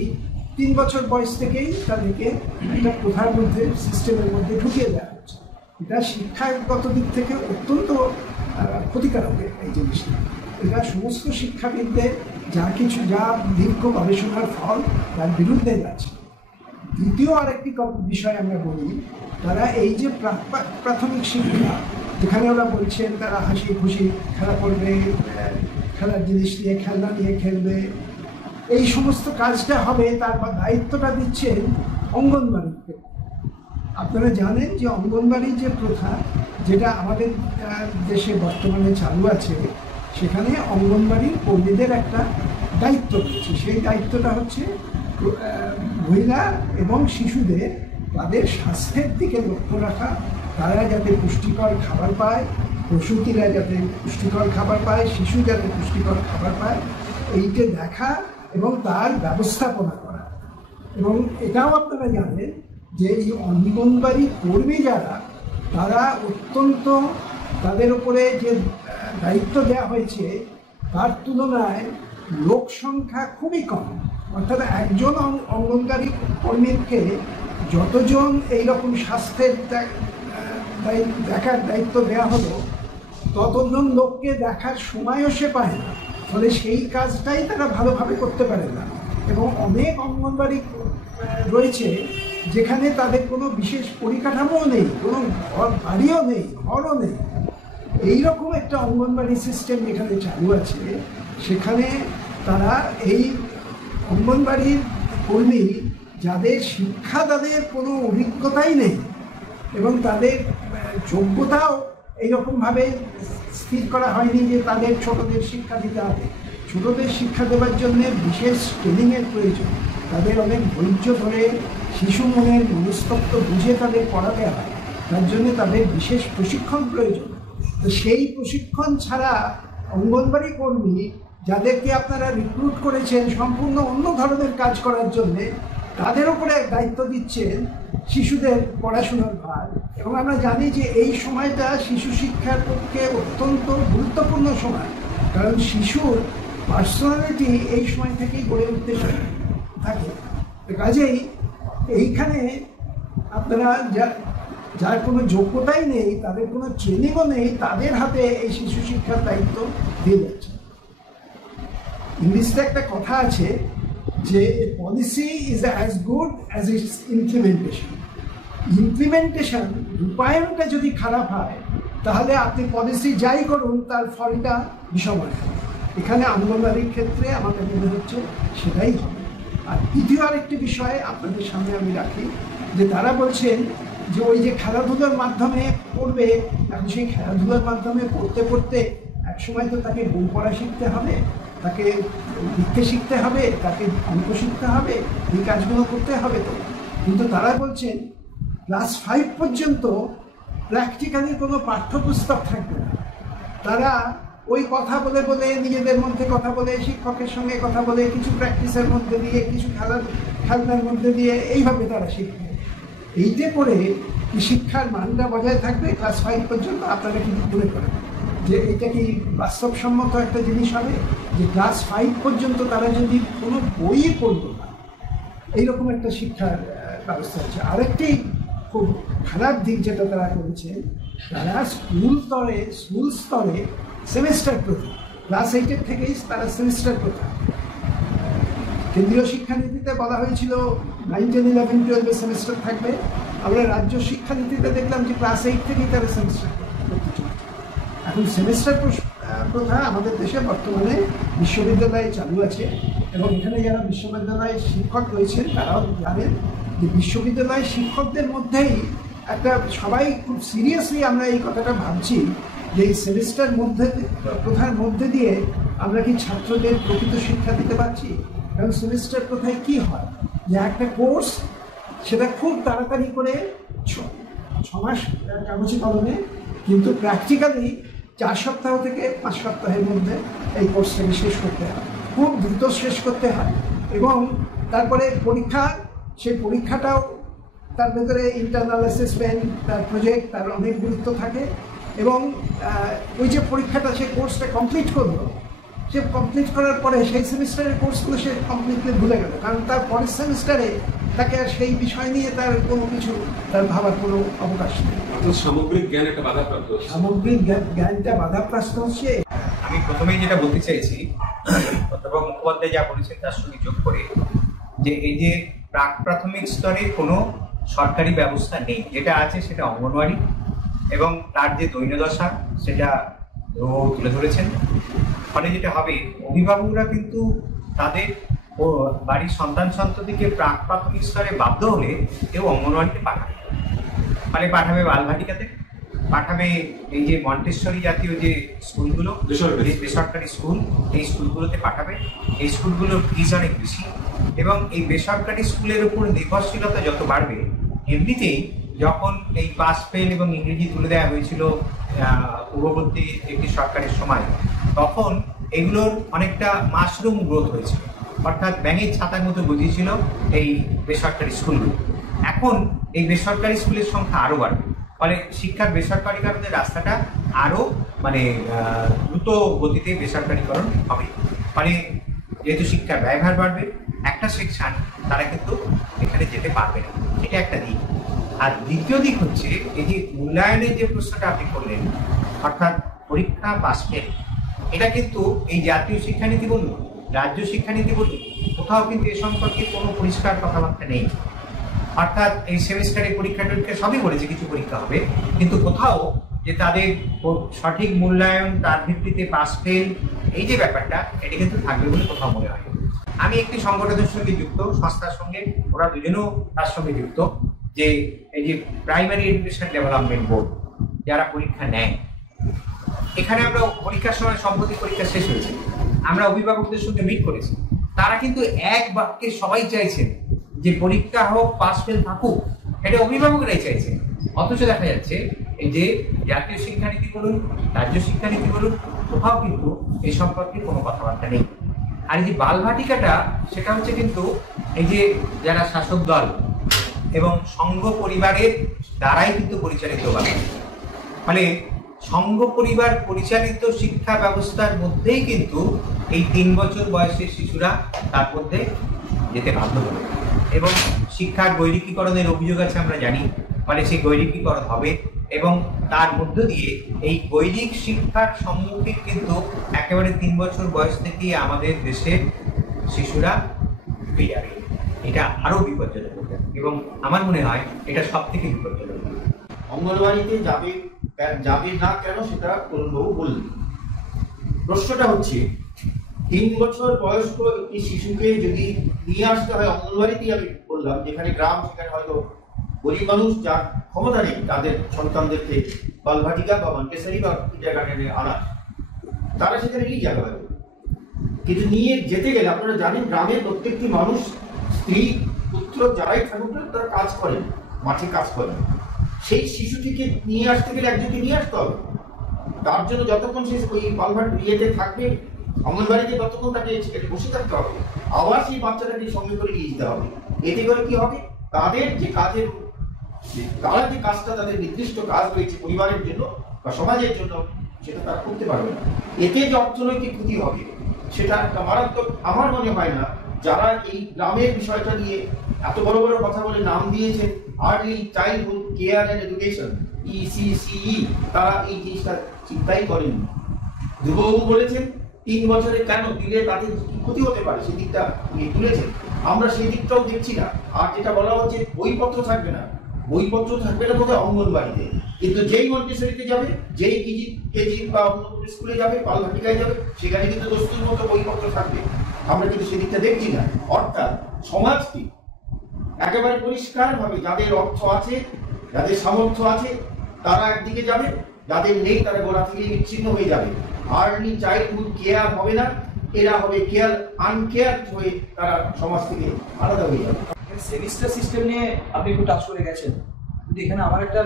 3 বছর বয়স থেকেই তাদেরকে একটা প্রথার মধ্যে, সিস্টেমের মধ্যে ঢুকিয়ে দেওয়া হচ্ছে। এটা শিক্ষাগত দিক থেকে অত্যন্ত ক্ষতিকারক এই জিনিসটা। এটা সমস্ত শিক্ষাবিদদের যা দীর্ঘ গবেষণার ফল তার বিরুদ্ধে যাচ্ছে। দ্বিতীয় আরেকটি বিষয় আমরা বলি, তারা এই যে প্রাথমিক শিক্ষা, যেখানে ওরা বলছেন তারা হাসি খুশি খেলা করবে, খেলার জিনিস নিয়ে, খেলনা নিয়ে খেলবে, এই সমস্ত কাজটা হবে, তার দায়িত্বটা দিচ্ছেন অঙ্গনবাড়িকে। আপনারা জানেন যে অঙ্গনবাড়ি যে প্রথা, যেটা আমাদের দেশে বর্তমানে চালু আছে, সেখানে অঙ্গনবাড়ির কর্মীদের একটা দায়িত্ব রয়েছে। সেই দায়িত্বটা হচ্ছে মহিলা এবং শিশুদের তাদের স্বাস্থ্যের দিকে লক্ষ্য রাখা, তারা যাতে পুষ্টিকর খাবার পায়, প্রসূতিরা যাতে পুষ্টিকর খাবার পায়, শিশু যাতে পুষ্টিকর খাবার পায়, এইটা দেখা এবং তার ব্যবস্থাপনা করা। এবং এটাও আপনারা জানেন যে এই অঙ্গনবাড়ি কর্মী যারা, তারা অত্যন্ত, তাদের উপরে যে দায়িত্ব দেওয়া হয়েছে তার তুলনায় লোক সংখ্যা খুবই কম। অর্থাৎ একজন অঙ্গনবাড়ি কর্মীকে যতজন এইরকম স্বাস্থ্যের দেখার দায়িত্ব দেওয়া হলো, ততজন লোককে দেখার সময়ও সে পায় না, ফলে সেই কাজটাই তারা ভালোভাবে করতে পারে না। এবং অনেক অঙ্গনবাড়ি রয়েছে যেখানে তাদের কোনো বিশেষ পরিকাঠামোও নেই, কোনো বাড়িও নেই, ঘরও নেই। এইরকম একটা অঙ্গনবাড়ি সিস্টেম যেখানে চালু আছে, সেখানে তারা এই অঙ্গনবাড়ির কর্মী যাদের শিক্ষা, তাদের কোনো অভিজ্ঞতাই নেই এবং তাদের যোগ্যতাও এইরকমভাবে স্থির করা হয়নি যে তাদের ছোটদের শিক্ষা দিতে হবে। ছোটদের শিক্ষা দেওয়ার জন্য বিশেষ ট্রেনিংয়ের প্রয়োজন, তাদের অনেক ধৈর্য ধরে শিশু মনের মনস্তত্ত্ব বুঝে তাদের পড়াতে হয়, তার জন্য তাদের বিশেষ প্রশিক্ষণ প্রয়োজন। তো সেই প্রশিক্ষণ ছাড়া অঙ্গনবাড়ি কর্মী যাদেরকে আপনারা রিক্রুট করেছেন সম্পূর্ণ অন্য ধরনের কাজ করার জন্যে, তাদের উপরে দায়িত্ব দিচ্ছেন শিশুদের পড়াশোনার ভার। এবং আমরা জানি যে এই সময়টা শিশু শিক্ষার পক্ষে অত্যন্ত গুরুত্বপূর্ণ সময়, কারণ শিশুর পার্সোনালিটি এই সময় থেকেই গড়ে উঠতে থাকে। কাজেই এইখানে আপনারা যার কোনো যোগ্যতাই নেই, তাদের কোনো ট্রেনিংও নেই, তাদের হাতে এই শিশু শিক্ষার দায়িত্ব দিয়ে যাচ্ছে। ইংলিশে একটা কথা আছে যে policy is as good as its implementation. Implementation, রূপায়ণটা যদি খারাপ হয়, তাহলে আপনি পলিসি যাই করুন তার ফলটা বিষম হয়। এখানে অঙ্গনবাড়ির ক্ষেত্রে আমাদের মনে হচ্ছে সেটাই হবে। আর দ্বিতীয় আরেকটি বিষয় আপনাদের সামনে আমি রাখি, যে তারা বলছেন যে ওই যে খেলাধুলার মাধ্যমে পড়বে, এখন সেই খেলাধুলার মাধ্যমে পড়তে পড়তে একসময় তো তাকে বই পড়া শিখতে হবে, তাকে লিখতে শিখতে হবে, তাকে অঙ্ক শিখতে হবে, এই কাজগুলো করতে হবে। তো কিন্তু তারা বলছেন ক্লাস 5 পর্যন্ত প্র্যাকটিক্যালি কোনো পাঠ্যপুস্তক থাকবে না। তারা ওই কথা বলে বলে, নিজেদের মধ্যে কথা বলে, শিক্ষকের সঙ্গে কথা বলে, কিছু প্র্যাকটিসের মধ্যে দিয়ে, কিছু খেলনার মধ্যে দিয়ে, এইভাবে তারা শিখবে। এইতে করে শিক্ষার মানটা বজায় থাকবে ক্লাস 5 পর্যন্ত। আপনারা কিন্তু মনে করেন যে এটা কি বাস্তবসম্মত একটা জিনিস হবে যে ক্লাস 5 পর্যন্ত তারা যদি কোনো বই পড়বে না, এইরকম একটা শিক্ষার ব্যবস্থা আছে। আরেকটি খুব খারাপ দিক যেটা তারা করেছে, তারা স্কুল স্তরে সেমিস্টার প্রথা, ক্লাস 8 থেকেই তারা সেমিস্টার প্রথা। কেন্দ্রীয় শিক্ষানীতিতে বলা হয়েছিল 9, 10, 11, 12 সেমিস্টার থাকবে। আমরা রাজ্য শিক্ষানীতিতে দেখলাম যে ক্লাস 8 থেকেই তারা সেমিস্টার করতে চলছে। এখন সেমিস্টার প্রথা আমাদের দেশে বর্তমানে বিশ্ববিদ্যালয়ে চালু আছে, এবং এখানে যারা বিশ্ববিদ্যালয়ের শিক্ষক রয়েছেন তারাও জানেন যে বিশ্ববিদ্যালয়ের শিক্ষকদের মধ্যেই একটা সবাই খুব সিরিয়াসলি আমরা এই কথাটা ভাবছি যে এই সেমিস্টার প্রথার মধ্যে দিয়ে আমরা কি ছাত্রদের প্রকৃত শিক্ষা দিতে পারছি। কারণ সেমিস্টার প্রথায় কি হয় যে একটা কোর্স সেটা খুব তাড়াতাড়ি করে 6 মাস কাগজে কলমে, কিন্তু প্র্যাকটিক্যালি 4 সপ্তাহ থেকে 5 সপ্তাহের মধ্যে এই কোর্সটাকে শেষ করতে হয়, খুব দ্রুত শেষ করতে হয়। এবং তারপরে পরীক্ষা, সেই পরীক্ষাটাও তার ভেতরে ইন্টারনাল অ্যাসেসমেন্ট, তার প্রজেক্ট, তার অনেক গুরুত্ব থাকে। এবং ওই যে পরীক্ষাটা সে কোর্সটা কমপ্লিট করলো, সে কমপ্লিট করার পরে সেই সেমিস্টারের কোর্সগুলো সে কমপ্লিটলি ভুলে গেল, কারণ তার পরের সেমিস্টারে তাকে আর সেই বিষয় নিয়ে তার কোনো কিছু তার ভাবার কোনো অবকাশ নেই। সামগ্রিক জ্ঞান একটা বাধাপ্রাপ্ত, সামগ্রিক জ্ঞানটা বাধাপ্রাপ্ত হচ্ছে। আমি প্রথমেই যেটা বলতে চাইছি, অধ্যাপক মুখোপাধ্যায় যা বলেছেন তার সঙ্গে যোগ করে, যে এই যে প্রাক প্রাথমিক স্তরে কোনো সরকারি ব্যবস্থা নেই, যেটা আছে সেটা অঙ্গনওয়াড়ি, এবং তার যে দৈন্যদশা সেটা তুলে ধরেছেন। ফলে যেটা হবে, অভিভাবকরা কিন্তু তাদের বাড়ির সন্তান সন্ততিকে প্রাক প্রাথমিক স্তরে বাধ্য হলে কেউ অঙ্গনওয়াড়িতে পাঠাবে, ফলে পাঠাবে বালভাটিকাতে, পাঠাবে এই যে মন্টেশ্বরী জাতীয় যে স্কুলগুলো, বেসরকারি স্কুল, এই স্কুলগুলোতে পাঠাবে। এই স্কুলগুলোর ফিজ অনেক বেশি, এবং এই বেসরকারি স্কুলের উপর নির্ভরশীলতা যত বাড়বে, এমনিতেই যখন এই পাস ফেল এবং ইংরেজি তুলে দেওয়া হয়েছিল পূর্ববর্তী একটি সরকারের সময়, তখন এগুলোর অনেকটা মাশরুম গ্রোথ হয়েছিল, অর্থাৎ ব্যাঙের ছাতার মতো বুঝিয়েছিল এই বেসরকারি স্কুলগুলো। এখন এই বেসরকারি স্কুলের সংখ্যা আরও বাড়বে, ফলে শিক্ষার বেসরকারীকরণের রাস্তাটা আরও দ্রুত গতিতে বেসরকারীকরণ হবে। ফলে যেহেতু শিক্ষার ব্যয়ভার বাড়বে, একটা সেকশন তারা কিন্তু এখানে যেতে পারবে না, এটা একটা দিক। আর দ্বিতীয় দিক হচ্ছে এই যে মূল্যায়নের যে প্রশ্নটা আপনি করলেন, অর্থাৎ পরীক্ষা পাস ফেল, এটা কিন্তু এই জাতীয় শিক্ষানীতি বলুন, রাজ্য শিক্ষানীতি বলুন, কোথাও কিন্তু এ সম্পর্কে কোনো পরিষ্কার কথাবার্তা নেই। অর্থাৎ এই সেমিস্টারের পরীক্ষা টরীক্ষা সবই বলেছে কিছু পরীক্ষা হবে, কিন্তু কোথাও যে তাদের সঠিক মূল্যায়ন, তার ভিত্তিতে পাস ফেল, এই যে ব্যাপারটা, এটা কিন্তু থাকবে বলে কোথাও মনে হয়। আমি একটি সংগঠনের সঙ্গে যুক্ত, সংস্থার সঙ্গে, ওরা দুজনেও তার সঙ্গে যুক্ত, যে এই যে প্রাইমারি এডুকেশন ডেভেলপমেন্ট বোর্ড যারা পরীক্ষা নেয়, এখানে আমরা পরীক্ষার সময় সম্প্রতি পরীক্ষা শেষ হয়েছে, আমরা অভিভাবকদের সঙ্গে মিট করেছি, তারা কিন্তু এক বাক্যে সবাই চাইছেন যে পরীক্ষা হোক, পাস ফেল থাকুক, এটা অভিভাবকরাই চাইছেন। অথচ দেখা যাচ্ছে এই যে জাতীয় শিক্ষানীতি বলুন, রাজ্য শিক্ষানীতি বলুন, কোথাও কিন্তু এই সম্পর্কে কোনো কথাবার্তা নেই। আর এই যে বালভাটিকাটা, সেটা হচ্ছে কিন্তু এই যে যারা শাসক দল এবং সংঘ পরিবারের দ্বারাই কিন্তু পরিচালিত হয়। ফলে সংঘ পরিবার পরিচালিত শিক্ষা ব্যবস্থার মধ্যেই কিন্তু এই 3 বছর বয়সের শিশুরা তার মধ্যে যেতে বাধ্য হবে, এবং শিক্ষার গৈরিকীকরণের অভিযোগ আছে আমরা জানি। ফলে সেই গৈরিকীকরণ হবে, এবং তার মধ্য দিয়ে এই গৈরিক শিক্ষার সম্মুখীন কিন্তু একেবারে 3 বছর বয়স থেকেই আমাদের দেশের শিশুরা পেয়ে যাবে। এটা আরো বিপজ্জনক হবে, এবং আমার মনে হয় এটা সব থেকে বিপজ্জনক। অঙ্গনওয়াড়িতে যাবে না কেন সেটা তরুণবাবু বললেন। প্রশ্নটা হচ্ছে, 3 বছর বয়স্ক একটি শিশুকে যদি নিয়ে আসতে হয় অঙ্গনওয়াড়িতেই, আমি বললাম যেখানে গ্রাম, সেখানে হয়তো গরিব মানুষ যার ক্ষমতা নেই তাদের সন্তানদেরকে বালভাটিকা বা মন্টেসরি বা কিন্ডারগার্টেনে আনা, তারা সেখানে নিয়ে যাবে হয়তো। কিন্তু নিয়ে যেতে গেলে আপনারা জানেন, গ্রামের প্রত্যেকটি মানুষ, স্ত্রী পুত্র যারাই থাকুক না, তারা কাজ করেন, মাঠে কাজ করেন। সেই শিশুটিকে নিয়ে আসতে গেলে একজনকে নিয়ে আসতে হবে। তার জন্য যতক্ষণ সে ওই বালভাট ইয়েতে থাকবে অঙ্গনবাড়িতে, ততক্ষণ তাকে সেখানে বসে থাকতে হবে, আবার সেই বাচ্চাটাকে সঙ্গে করে নিয়ে যেতে হবে। এতে করে কি হবে, তাদের যে কাজের, তারা যে কাজটা, তাদের নির্দিষ্ট কাজ রয়েছে পরিবারের জন্য বা সমাজের জন্য, সেটা তারা করতে পারবে না। এতে যে অর্থনৈতিক ক্ষতি হবে সেটা একটা মারাত্মক। আমার মনে হয় না যারা এই গ্রামের বিষয়টা নিয়ে এত বড় বড় কথা বলে নাম দিয়েছেন early childhood care and education, ECCE, তারা এই জিনিসটা চিন্তাই করেননি। ধ্রুববাবু বলেছেন 3 বছরে কেন দিলে তাদের কি ক্ষতি হতে পারে, সেই দিকটা উনি তুলেছেন। আমরা সেই দিকটাও দেখছি না। আর যেটা বলা হচ্ছে বইপত্র থাকবে না, বইপত্র থাকবে না বোধহয় অঙ্গনবাড়িতে। কিন্তু যেই মন্টেসরিতে যাবে, যেই কেজি বা অন্য স্কুলে যাবে, পালঘাটিকায় যাবে, সেখানে কিন্তু দস্তুর মতো বইপত্র থাকবে। আমরা কিন্তু সেদিকটা দেখছি না। অর্থাৎ সমাজকে একেবারে পরিষ্কার ভাবে যাদের অর্থ আছে, যাদের সামর্থ্য আছে তারা একদিকে যাবে, যাদের নেই তারা গোড়া থেকে বিচ্ছিন্ন হয়ে যাবে। আর্লি চাইল্ডহুড কেয়ার হবে না, এরা হবে কেয়ার আনকেয়ার হয়ে তারা সমাজ থেকে আলাদা হয়ে যাবে। সেমিস্টার সিস্টেম নিয়ে আপনি একটু টাচ করে গেছেন, কিন্তু এখানে আমার একটা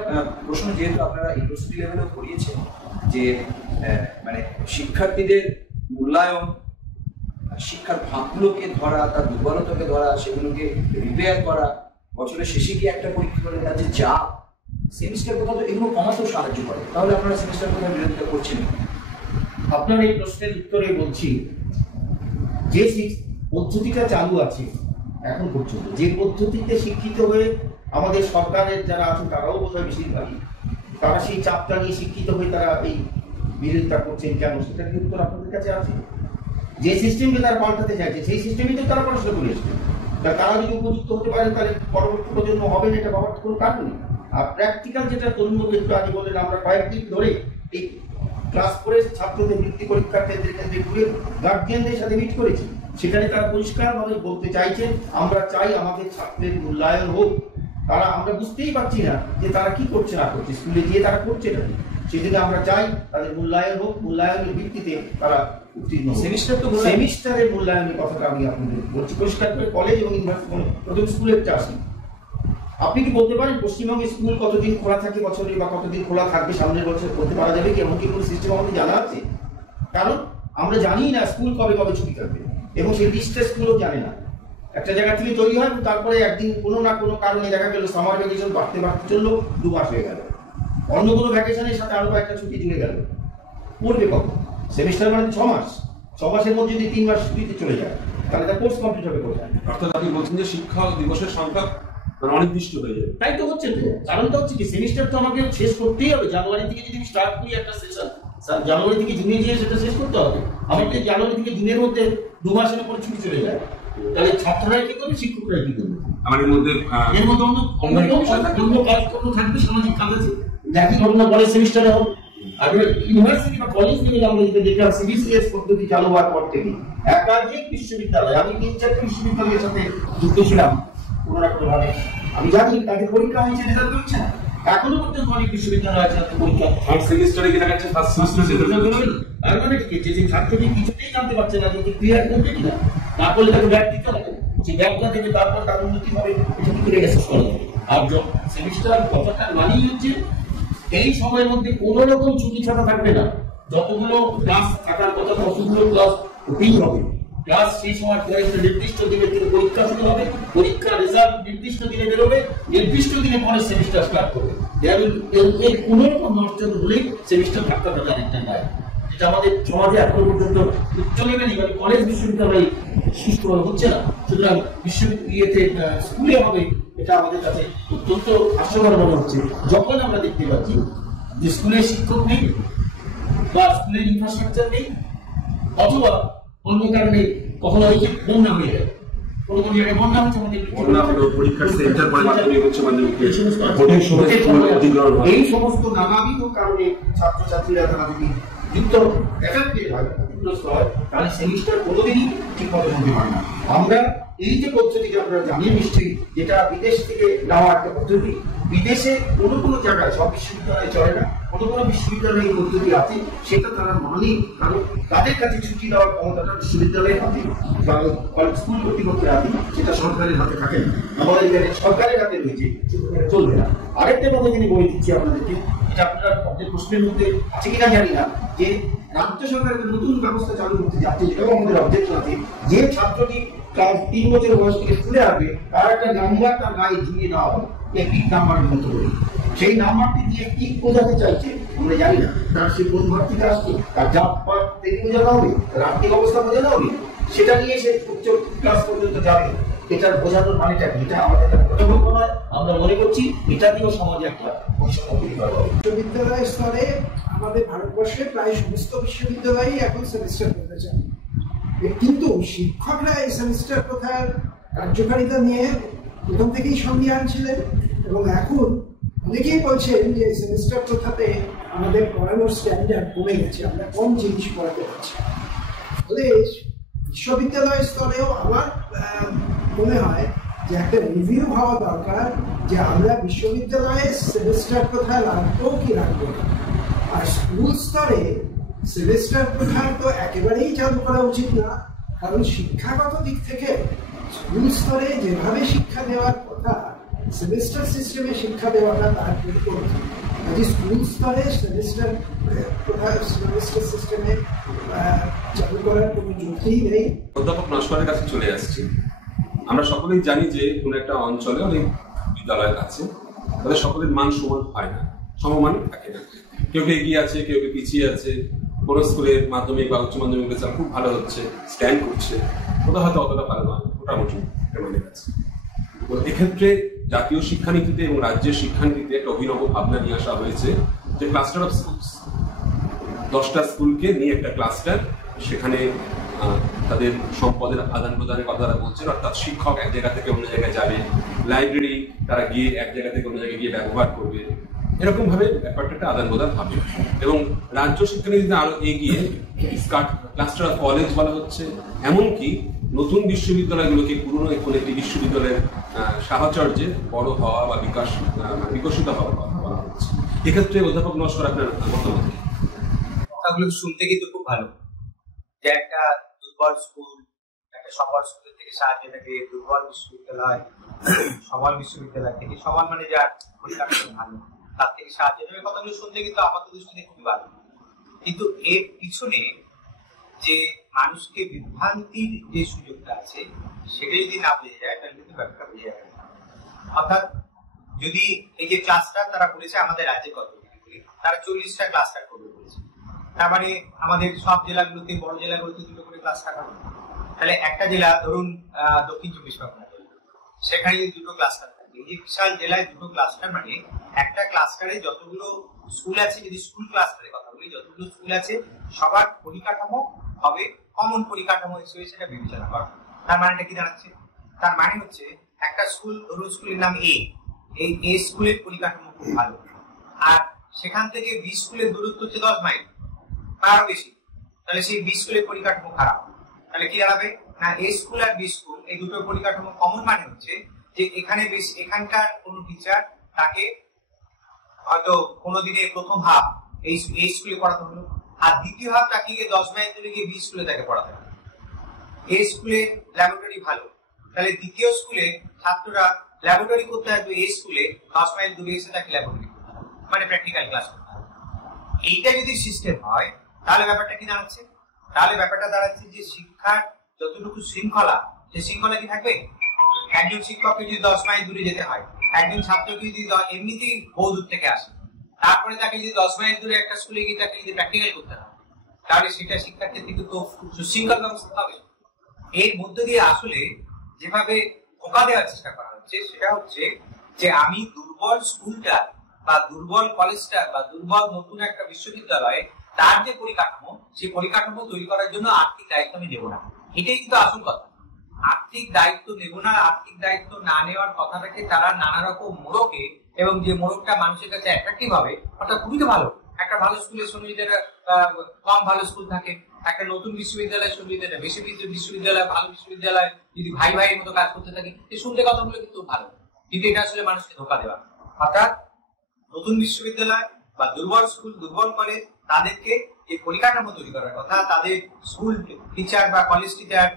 প্রশ্ন, যেহেতু আপনারা ইউনিভার্সিটি লেভেলেও পড়িয়েছেন যে মানে শিক্ষার্থীদের মূল্যায়ন, শিক্ষার ভাবগুলোকে ধরা, তার দুর্বলতাকে ধরা, সেগুলোকে রিপেয়ার করা, বছরের শেষে গিয়ে একটা পরীক্ষা করে তার যে চাপ, সেমিস্টার কোথাও তো এগুলো কমাতেও সাহায্য করে। তাহলে আপনারা সেমিস্টার কোথাও বিরোধিতা করছেন? আপনার এই প্রশ্নের উত্তরে বলছি, যে পদ্ধতিটা চালু আছে এখন পর্যন্ত, যে পদ্ধতিতে শিক্ষিত হয়ে আমাদের সরকারের যারা আছেন তারাও বোধহয় বেশিরভাগই, তারা সেই চাপটা নিয়ে শিক্ষিত হয়ে তারা এই বিরোধিতা করছেন কেন, সেটার কি উত্তর আপনাদের কাছে আছে? যে সিস্টেমকে তারা পাল্টাতে চাইছে সেই সিস্টেমই তো তারা পড়াশোনা করে এসেছে। তারা যদি উপযুক্ত হতে পারে তাহলে পরবর্তী প্রজন্ম হবে না, এটা ভাবার কোনো কারণ নেই। আর প্র্যাকটিক্যাল যেটা তরুণবাবু একটু আগে বললেন, আমরা কয়েকদিন ধরে এই ক্লাস করে ছাত্রদের বৃত্তি পরীক্ষা কেন্দ্রে কেন্দ্রে ঘুরে গার্জিয়ানদের সাথে মিট করেছি। সেখানে তারা পরিষ্কারভাবে বলতে চাইছেন, আমরা চাই আমাদের ছাত্রের মূল্যায়ন হোক। তারা, আমরা বুঝতেই পারছি না যে তারা কি করছে না করছে, স্কুলে গিয়ে তারা করছে না। সেদিকে আমরা চাই তাদের মূল্যায়ন হোক, মূল্যায়নের ভিত্তিতে তারা উত্তীর্ণ। সেমিস্টারের মূল্যায়নের কথাটা আমি আপনাদের বলছি পরিষ্কার করে। কলেজ এবং ইউনিভার্সিটি প্রথম স্কুলের আসি, আপনি কি বলতে পারেন পশ্চিমবঙ্গে স্কুল কতদিন খোলা থাকে বছরে, বা কতদিন খোলা থাকবে সামনের বছর বলতে পারা যাবে কি? এমন কি কোনো সিস্টেম আমাদের জানা আছে? কারণ আমরা জানি না স্কুল কবে কবে ছুটি থাকবে, এবং সেই লিস্টটা স্কুলও জানে না। একটা জায়গা থেকে তৈরি হয়, তারপরে একদিন কোনো না কোনো কারণে দেখা গেল সামার ভ্যাকেশন বাড়তে বাড়তে চললো, 2 মাস হয়ে গেল, অন্য কোনো ভ্যাকেশনের সাথে আরো একটা ছুটি জুড়ে গেল। পড়বে কখন? সেমিস্টার মানে 6 মাস, 6 মাসের মধ্যে যদি 3 মাস ছুটিতে চলে যায় তাহলে তার কোর্স কমপ্লিট হবে কোথায়? অর্থাৎ আপনি বলছেন যে শিক্ষা দিবসের সংখ্যা অনেক দৃষ্টি হয়ে যাবে। তাই তো হচ্ছে। তো কারণটা হচ্ছে কি, সেমিস্টার তো আমাকে শেষ করতেই হবে। জানুয়ারি থেকে যদি স্টার্ট করি একটা সেশন, জানুয়ারি থেকে জুনে গিয়ে সেটা শেষ করতে হবে। আমাকে জানুয়ারি থেকে জুনের মধ্যে 2 মাসের উপরে ছুটি চলে যায়, তাহলে ছাত্ররা কি করবে, শিক্ষকরা কি করবে? আমাদের মধ্যে অন্য কাজকর্ম থাকবে, সামাজিক কাজ আছে, একই ঘটনা পরের সেমিস্টারে হবে। আর ইউনিভার্সিটি বা কলেজ থেকে আমরা যেটা দেখলাম, সিবিসিএস পদ্ধতি চালু হওয়ার পর থেকে একাধিক বিশ্ববিদ্যালয়, আমি 3-4টি বিশ্ববিদ্যালয়ের সাথে যুক্ত ছিলাম কোনো না কোনো ভাবে, আমি জানি তাদের পরীক্ষা হয়েছে, রেজাল্ট হচ্ছে না। এখনো পর্যন্ত অনেক বিশ্ববিদ্যালয় আছে পরীক্ষা ফার্স্ট সেমিস্টারে কি দেখা যাচ্ছে ফার্স্ট সেমিস্টারে রেজাল্ট হলো না। তার মানে কি, যে ছাত্রটি কিছুতেই জানতে পারছে না যে ক্লিয়ার করবে কিনা, তারপরে তাকে ব্যাক দিতে হবে, যে ব্যাকটা দেবে, তারপর তার উন্নতি হবে, এটা কি করে শেষ করা যাবে? আর সেমিস্টার কথাটা মানেই হচ্ছে এই সময়ের মধ্যে কোন রকম ছুটি ছাড়া থাকবে না। যতগুলো ক্লাস থাকার কথা ততগুলো ক্লাস হতেই হবে। ক্লাস সেই সময় একটা নির্দিষ্ট দিনের থেকে পরীক্ষা শুরু হবে, পরীক্ষার রেজাল্ট নির্দিষ্ট দিনে বেরোবে, নির্দিষ্ট দিনে পরে সেমিস্টার স্টার্ট করবে। এর কোন রকম নষ্ট হলেই সেমিস্টার থাকতে হবে অনেকটা নাই। এটা আমাদের সমাজে এখনো পর্যন্ত উচ্চ লেভেলে মানে কলেজ বিশ্ববিদ্যালয় সুষ্ঠুভাবে হচ্ছে না। সুতরাং বিশ্ববিদ্যালয়তে স্কুলে হবে, এটা আমাদের কাছে অত্যন্ত হাস্যকর মনে হচ্ছে যখন আমরা দেখতে পাচ্ছি যে স্কুলে শিক্ষক নেই, বা স্কুলের ইনফ্রাস্ট্রাকচার নেই, অথবা অন্য কারণে কখনো ওই যে বন্যা হয়ে যায়, কোনো কোনো জায়গায় বন্যা হচ্ছে, আমাদের পরীক্ষার সেন্টার পরে মাধ্যমিক হচ্ছে, এই সমস্ত নানাবিধ কারণে ছাত্রছাত্রীরা তারা যদি যুক্ত এফেক্টেড হয়, ক্ষতিগ্রস্ত হয়, তাহলে সেমিস্টার কোনোদিনই ঠিক মতো হতে পারে না। আমরা এই যে পদ্ধতিটা আপনারা জানেন নিশ্চয়ই, যেটা বিদেশ থেকে নেওয়া একটা পদ্ধতি, বিদেশে কোনো কোনো জায়গায়, সব বিশ্ববিদ্যালয়ে চলে না, কোনো কোনো বিশ্ববিদ্যালয়ে এই পদ্ধতি আছে, সেটা তারা মানে, কারণ তাদের কাছে ছুটি দেওয়ার ক্ষমতাটা বিশ্ববিদ্যালয়ের হাতে বা স্কুল কর্তৃপক্ষের হাতে, সেটা সরকারের হাতে থাকে না। আমাদের এখানে সরকারের হাতে রয়েছে, চলবে না। আরেকটা কথা যিনি বলে দিচ্ছি আপনাদেরকে, এটা আপনারা আপনাদের প্রশ্নের মধ্যে আছে কিনা জানি না, যে রাজ্য সরকার একটা নতুন ব্যবস্থা চালু করতে যাচ্ছে, যেটাও আমাদের অবজেকশন আছে, যে ছাত্রটি ক্লাস 3 বছর বয়স থেকে স্কুলে আসবে, তার একটা নাম্বার তার গায়ে ঝুলিয়ে দেওয়া হবে, টিক নাম্বারের মতো করে। সেই নাম্বারটি দিয়ে কি বোঝাতে চাইছে আমরা জানি না। তার সে কোন ঘর থেকে আসছে, তার জাতপাত থেকে বোঝানো হবে, তার আর্থিক অবস্থা বোঝানো হবে, সেটা নিয়ে সে উচ্চ ক্লাস পর্যন্ত যাবে। এটার বোঝানোর মানেটা কি? এটা আমাদের কর্তব্য নয়, আমরা মনে করছি এটা দিয়েও সমাজে একটা বৈষম্য তৈরি করা হবে। বিশ্ববিদ্যালয় স্তরে আমাদের ভারতবর্ষে প্রায় সমস্ত বিশ্ববিদ্যালয়ই এখন সেমিস্টার করতে চায়, কিন্তু শিক্ষকরা এই সেমিস্টার প্রথার কার্যকারিতা নিয়ে প্রথম থেকেই সন্দিহান ছিলেন, এবং এখন অনেকেই বলছেন যে সেমিস্টার প্রথাতে আমাদের পড়ানোর স্ট্যান্ডার্ড কমে গেছে, আমরা কম জিনিস পড়াতে পারছি। ফলে বিশ্ববিদ্যালয় স্তরেও আমার মনে হয় যে একটা রিভিউ হওয়া দরকার যে আমরা বিশ্ববিদ্যালয়ে সেমিস্টার প্রথা রাখবো কি রাখবো না। আর স্কুল স্তরে সেমিস্টার প্রথা তো একেবারেই চালু করা উচিত না, কারণ শিক্ষাগত দিক থেকে স্কুল স্তরে যেভাবে শিক্ষা দেওয়ার কথা সেমিস্টার সিস্টেমে শিক্ষা দেওয়াটা তার পরিবর্তন। কাজে স্কুল স্তরে সেমিস্টার সিস্টেমে চালু করার কোনো যুক্তিই নেই। অধ্যাপক নস্করের কাছে চলে আসছি। আমরা সকলেই জানি যে কোনো একটা অঞ্চলে অনেক বিদ্যালয় আছে, তাদের সকলের মান সমান হয় না, সমমান থাকে না। কেউ কেউ এগিয়ে আছে, কেউ কেউ পিছিয়ে আছে। কোনো স্কুলের মাধ্যমিক বা উচ্চ মাধ্যমিক রেজাল্ট খুব ভালো হচ্ছে, স্ট্যান্ড করছে, ওটা হয়তো অতটা ভালো নয়, মোটামুটি মানের কাছে। এক্ষেত্রে জাতীয় শিক্ষানীতিতে এবং রাজ্যের শিক্ষানীতিতে একটা অভিনব ভাবনা নিয়ে আসা হয়েছে যে ক্লাস্টার অফ স্কুলস, 10টা স্কুলকে নিয়ে একটা ক্লাস্টার, সেখানে তাদের সম্পদের আদান প্রদানের কথা তারা বলছেন, অর্থাৎ শিক্ষক এক জায়গা থেকে অন্য জায়গায় যাবে, লাইব্রেরি তারা গিয়ে এক জায়গা থেকে অন্য জায়গায় গিয়ে ব্যবহার করবে, এরকম ভাবে ব্যাপারটা আদান প্রদান হবে। এবং রাজ্য শিক্ষানীতিতে আরো এগিয়ে ক্লাস্টার অফ কলেজ বলা হচ্ছে, এমনকি নতুন বিশ্ববিদ্যালয়গুলোকে পুরনো কোনো একটি বিশ্ববিদ্যালয়ের সাহচর্যে বড় হওয়া বা বিকশিত হওয়ার কথা বলা হচ্ছে। এক্ষেত্রে অধ্যাপক নস্কর, আপনার মতামত? কথাগুলো শুনতে কিন্তু খুব ভালো, যে একটা দুর্বল স্কুল, একটা সবল স্কুলের থেকে সাহায্য নেবে, দুর্বল বিশ্ববিদ্যালয়, সবল বিশ্ববিদ্যালয় থেকে সবল মানে যার পরিকাঠামো ভালো তার থেকে সাহায্য নেবে। কথাগুলো শুনতে কিন্তু আপাত দৃষ্টিতে খুবই ভালো, কিন্তু এর পিছনে যে মানুষকে বিভ্রান্তির যে সুযোগটা আছে সেটা যদি না বুঝে যায় তাহলে কিন্তু ব্যাপারটা বুঝে যাবে না। অর্থাৎ যদি এই যে ক্লাস্টার তারা বলেছে আমাদের রাজ্যে কতগুলি, তারা 40টা ক্লাস্টার করবে বলেছে, তার মানে আমাদের সব জেলাগুলোতে, বড় জেলাগুলোতে 2টো করে ক্লাস্টার হবে। তাহলে একটা জেলা ধরুন দক্ষিণ 24 পরগনা, সেখানে যদি 2টো ক্লাস্টার থাকে, এই যে বিশাল জেলায় 2টো ক্লাস্টার মানে একটা ক্লাস্টারে যতগুলো স্কুল আছে, যদি স্কুল ক্লাস্টারের কথা বলি, যতগুলো স্কুল আছে সবার পরিকাঠামো হবে কমন পরিকাঠামো হিসেবে সেটা বিবেচনা করা। তার মানেটা কি দাঁড়াচ্ছে? তার মানে হচ্ছে একটা স্কুল, ধরুন স্কুলের নাম এ, এই এ স্কুলের পরিকাঠামো খুব ভালো, আর সেখান থেকে বি স্কুলের দূরত্ব হচ্ছে 10 মাইল বা আরো বেশি, তাহলে সেই বি স্কুলের পরিকাঠামো খারাপ। তাহলে কি দাঁড়াবে না, এ স্কুল আর বি স্কুল এই দুটোর পরিকাঠামো কমন মানে হচ্ছে যে এখানে এখানকার কোন টিচার তাকে হয়তো কোনোদিনে প্রথম হাফ এই স্কুলে পড়াতে হলো, আর দ্বিতীয় হাফ তাকে 10 মাইল দূরে গিয়ে বি স্কুলে তাকে পড়াতে হবে। এই স্কুলে ল্যাবরেটরি ভালো, তাহলে দ্বিতীয় স্কুলে ছাত্ররা ল্যাবরেটরি করতে হবে, এই স্কুলে 10 মাইল দূরে এসে তাকে ল্যাবরেটরি করতে হবে, মানে প্র্যাকটিক্যাল ক্লাস করতে হবে। এইটা যদি সিস্টেম হয় তাহলে ব্যাপারটা কি দাঁড়াচ্ছে? তাহলে ব্যাপারটা দাঁড়াচ্ছে যে শিক্ষার যতটুকু শৃঙ্খলা, সে শৃঙ্খলা কি থাকবে? একজন শিক্ষককে যদি 10 মাইল দূরে যেতে হয়, একজন ছাত্রকে যদি এমনিতেই বহু দূর থেকে আসে, তারপরে তাকে যদি 10 মাইল দূরে একটা স্কুলে গিয়ে তাকে যদি প্র্যাকটিক্যাল করতে হয়, তাহলে সেটা শিক্ষার ক্ষেত্রে কিন্তু সুশৃঙ্খল ব্যবস্থা হবে। এর মধ্যে দিয়ে আসলে যেভাবে ধোঁকা দেওয়ার চেষ্টা করা হচ্ছে সেটা হচ্ছে যে আমি দুর্বল স্কুলটা বা দুর্বল কলেজটা বা দুর্বল নতুন একটা বিশ্ববিদ্যালয়ে তার যে পরিকাঠামো, সেই পরিকাঠামো তৈরি করার জন্য আর্থিক দায়িত্ব আমি নেব না। এটাই কিন্তু আসল কথা। আর্থিক দায়িত্ব নেব না, আর্থিক দায়িত্ব না নেওয়ার কথাটাকে তারা নানা রকম মোড়কে, এবং যে মোড়কটা মানুষের কাছে অ্যাট্রাকটিভ হবে, ওটা খুবই তো ভালো। একটা ভালো স্কুলের সঙ্গে যদি কম ভালো স্কুল থাকে, একটা নতুন বিশ্ববিদ্যালয়ের সঙ্গে যদি বেশি বিশ্ববিদ্যালয়, ভালো বিশ্ববিদ্যালয় যদি ভাই ভাইয়ের মতো কাজ করতে থাকে, এই শুনতে কথাগুলো কিন্তু ভালো, কিন্তু এটা আসলে মানুষকে ধোঁকা দেওয়া। অর্থাৎ নতুন বিশ্ববিদ্যালয় বা দুর্বল স্কুল, দুর্বল কলেজ, তাদেরকে এই পরিকাঠামো তৈরি করার কথা, তাদের স্কুল টিচার বা কলেজ টিচার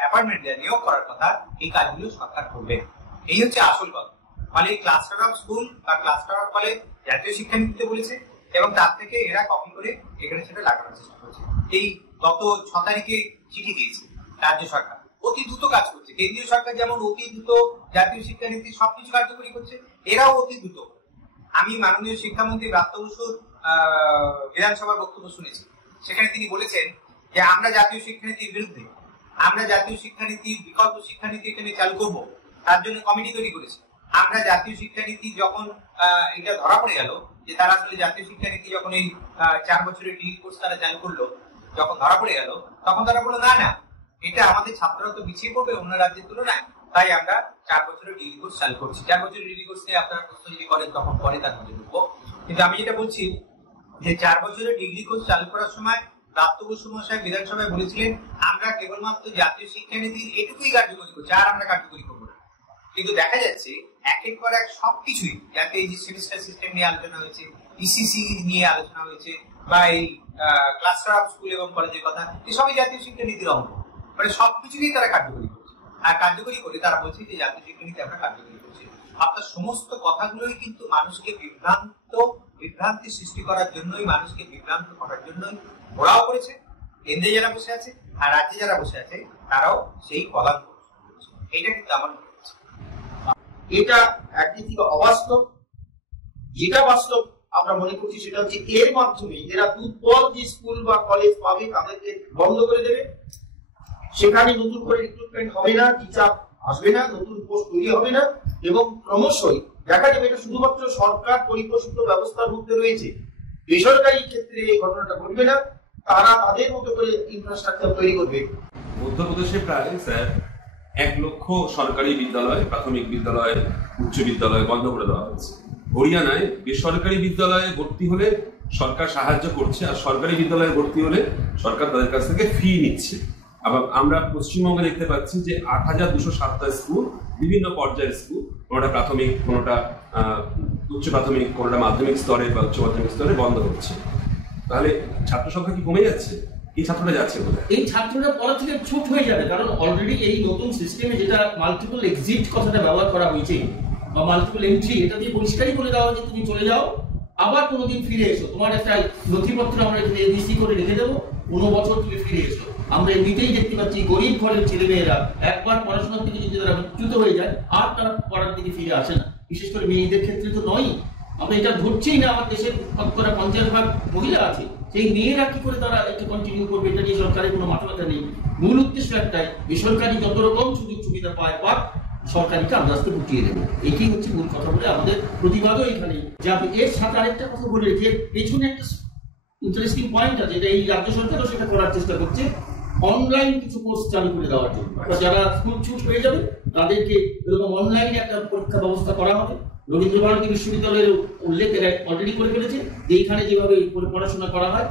অ্যাপয়েন্টমেন্ট নিয়োগ করার কথা, এই কাজগুলো সরকার করবে। এই হচ্ছে আসল কথা। ফলে ক্লাস্টার অফ স্কুল বা ক্লাস্টার অফ কলেজ জাতীয় শিক্ষানীতিতে বলেছে, এবং তার থেকে এরা কপি করে এখানে সেটা লাগানোর চেষ্টা করছে। এই গত 6 তারিখে চিঠি দিয়েছে রাজ্য সরকার, অতি দ্রুত কাজ করছে। কেন্দ্রীয় সরকার যেমন অতি দ্রুত জাতীয় শিক্ষানীতি সবকিছু কার্যকরী করছে, এরাও অতি দ্রুত। আমি মাননীয় শিক্ষামন্ত্রী ব্রাত্য বসুর বিধানসভার বক্তব্য শুনেছি, সেখানে তিনি বলেছেন যে আমরা জাতীয় শিক্ষানীতির বিরুদ্ধে, আমরা জাতীয় শিক্ষানীতির বিকল্প শিক্ষানীতি এখানে চালু করব, তার জন্য কমিটি তৈরি করেছি। আমরা জাতীয় শিক্ষানীতি যখন এটা ধরা পড়ে গেল যে তারা আসলে জাতীয় শিক্ষানীতি যখন এই 4 বছরের ডিগ্রি কোর্স তারা চালু করলো, যখন ধরা পড়ে গেল, তখন তারা বললো না না, এটা আমাদের ছাত্ররা তো পিছিয়ে পড়বে অন্য রাজ্যের তুলনায়, তাই আমরা 4 বছরের ডিগ্রি কোর্স চালু করছি। 4 বছরের ডিগ্রি কোর্স নিয়ে আপনারা প্রশ্ন যদি করেন তখন পরে তার মধ্যে ঢুকবো। কিন্তু আমি যেটা বলছি যে 4 বছরের ডিগ্রি কোর্স চালু করার সময় প্রাপ্ত বসু মহাশয় বিধানসভায় বলেছিলেন আমরা কেবলমাত্র জাতীয় শিক্ষানীতির এটুকুই কার্যকরী করছি, আর আমরা কার্যকরী করবো না। কিন্তু দেখা যাচ্ছে একের পর এক সবকিছুই, যাতে এই যে সেমিস্টার সিস্টেম নিয়ে আলোচনা হয়েছে, ইসিসি নিয়ে আলোচনা হয়েছে, বা এই ক্লাস্টার অফ স্কুল এবং কলেজের কথা, এই সবই জাতীয় শিক্ষানীতির অঙ্গ। মানে সবকিছুকেই তারা কার্যকরী করছে, আর কার্যকরী করে তারা বলছে যে জাতীয় শিক্ষানীতি আমরা কার্যকরী করছি। আপনার সমস্ত কথাগুলোই কিন্তু মানুষকে বিভ্রান্তি সৃষ্টি করার জন্যই, মানুষকে বিভ্রান্ত করার জন্যই ওরাও করেছে। কেন্দ্রে যারা বসে আছে আর রাজ্যে যারা বসে আছে তারাও সেই পদাঙ্ক করছে। এটা কিন্তু আমার মনে হচ্ছে এটা একদিক থেকে অবাস্তব। যেটা বাস্তব আমরা মনে করছি সেটা হচ্ছে এর মাধ্যমে এরা দুর্বল যে স্কুল বা কলেজ পাবে তাদেরকে বন্ধ করে দেবে, সেখানে নতুন করে রিক্রুটমেন্ট হবে না, টিচার আসবে না, নতুন পোস্ট তৈরি হবে না, এবং ক্রমশই দেখা যাবে এটা শুধুমাত্র সরকার পরিপ্রসূত ব্যবস্থার মধ্যে রয়েছে, বেসরকারি ক্ষেত্রে এই ঘটনাটা ঘটবে না। তারা তাদের মতো করে ইনফ্রাস্ট্রাকচার তৈরি করবে। মধ্যপ্রদেশে প্রায় স্যার 1 লক্ষ সরকারি বিদ্যালয়, প্রাথমিক বিদ্যালয়, উচ্চ বিদ্যালয় বন্ধ করে দেওয়া হয়েছে। হরিয়ানায় বেসরকারি বিদ্যালয়ে ভর্তি হলে সরকার সাহায্য করছে, আর সরকারি বিদ্যালয়ে ভর্তি হলে সরকার তাদের কাছ থেকে ফি নিচ্ছে। আবার আমরা পশ্চিমবঙ্গে দেখতে পাচ্ছি যে 8207টা স্কুল, বিভিন্ন পর্যায়ের স্কুল, কোনোটা প্রাথমিক, কোনোটা উচ্চ প্রাথমিক, কোনোটা মাধ্যমিক স্তরে বা উচ্চ মাধ্যমিক স্তরে বন্ধ হচ্ছে। তাহলে ছাত্র সংখ্যা কি কমে যাচ্ছে? এই ছাত্ররা যাচ্ছে কোথায়? এই ছাত্ররা পড়া থেকে ছুট হয়ে যাবে, কারণ অলরেডি এই নতুন সিস্টেমে যেটা মাল্টিপল এক্সিট কথাটা ব্যবহার করা হয়েছে বা মাল্টিপল এন্ট্রি, এটা দিয়ে পরিষ্কারই বলে দেওয়া হয়েছে তুমি চলে যাও, আবার কোনোদিন ফিরে এসো, তোমার একটা নথিপত্র আমরা এবিসি করে রেখে দেবো, 15 বছর তুমি ফিরে এসো। আমরা এমনিতেই দেখতে পাচ্ছি গরিব ঘরের ছেলেমেয়েরা একবার পড়াশোনার থেকে যদি তারা বিচ্যুত হয়ে যায় আর তারা পড়ার দিকে ফিরে আসে না, বিশেষ করে মেয়েদের ক্ষেত্রে তো নয়। আমরা এটা ধরছেই না, আমার দেশের 50% মহিলা আছে, সেই মেয়েরা কি করে তারা একটু কন্টিনিউ করবে, এটা নিয়ে সরকারের কোনো মাথা ব্যথা নেই। মূল উদ্দেশ্য একটাই, বেসরকারি যত রকম সুযোগ সুবিধা পায় পাক, সরকারিকে আস্তে আস্তে গুটিয়ে দেবো, এটি হচ্ছে মূল কথা বলে আমাদের প্রতিবাদও এখানে যাবে। এর সাথে আরেকটা কথা বলে যে পেছনে একটা ইন্টারেস্টিং পয়েন্ট আছে, এটা এই রাজ্য সরকারও সেটা করার চেষ্টা করছে, অনলাইন কিছু কোর্স চালু করে দেওয়ার জন্য। যারা স্কুল ছুট হয়ে যাবে তাদেরকে এরকম অনলাইনে একটা পরীক্ষা ব্যবস্থা করা হবে। রবীন্দ্র ভারতী বিশ্ববিদ্যালয়ের উল্লেখ অলরেডি করে ফেলেছে যে এইখানে যেভাবে পড়াশোনা করা হয়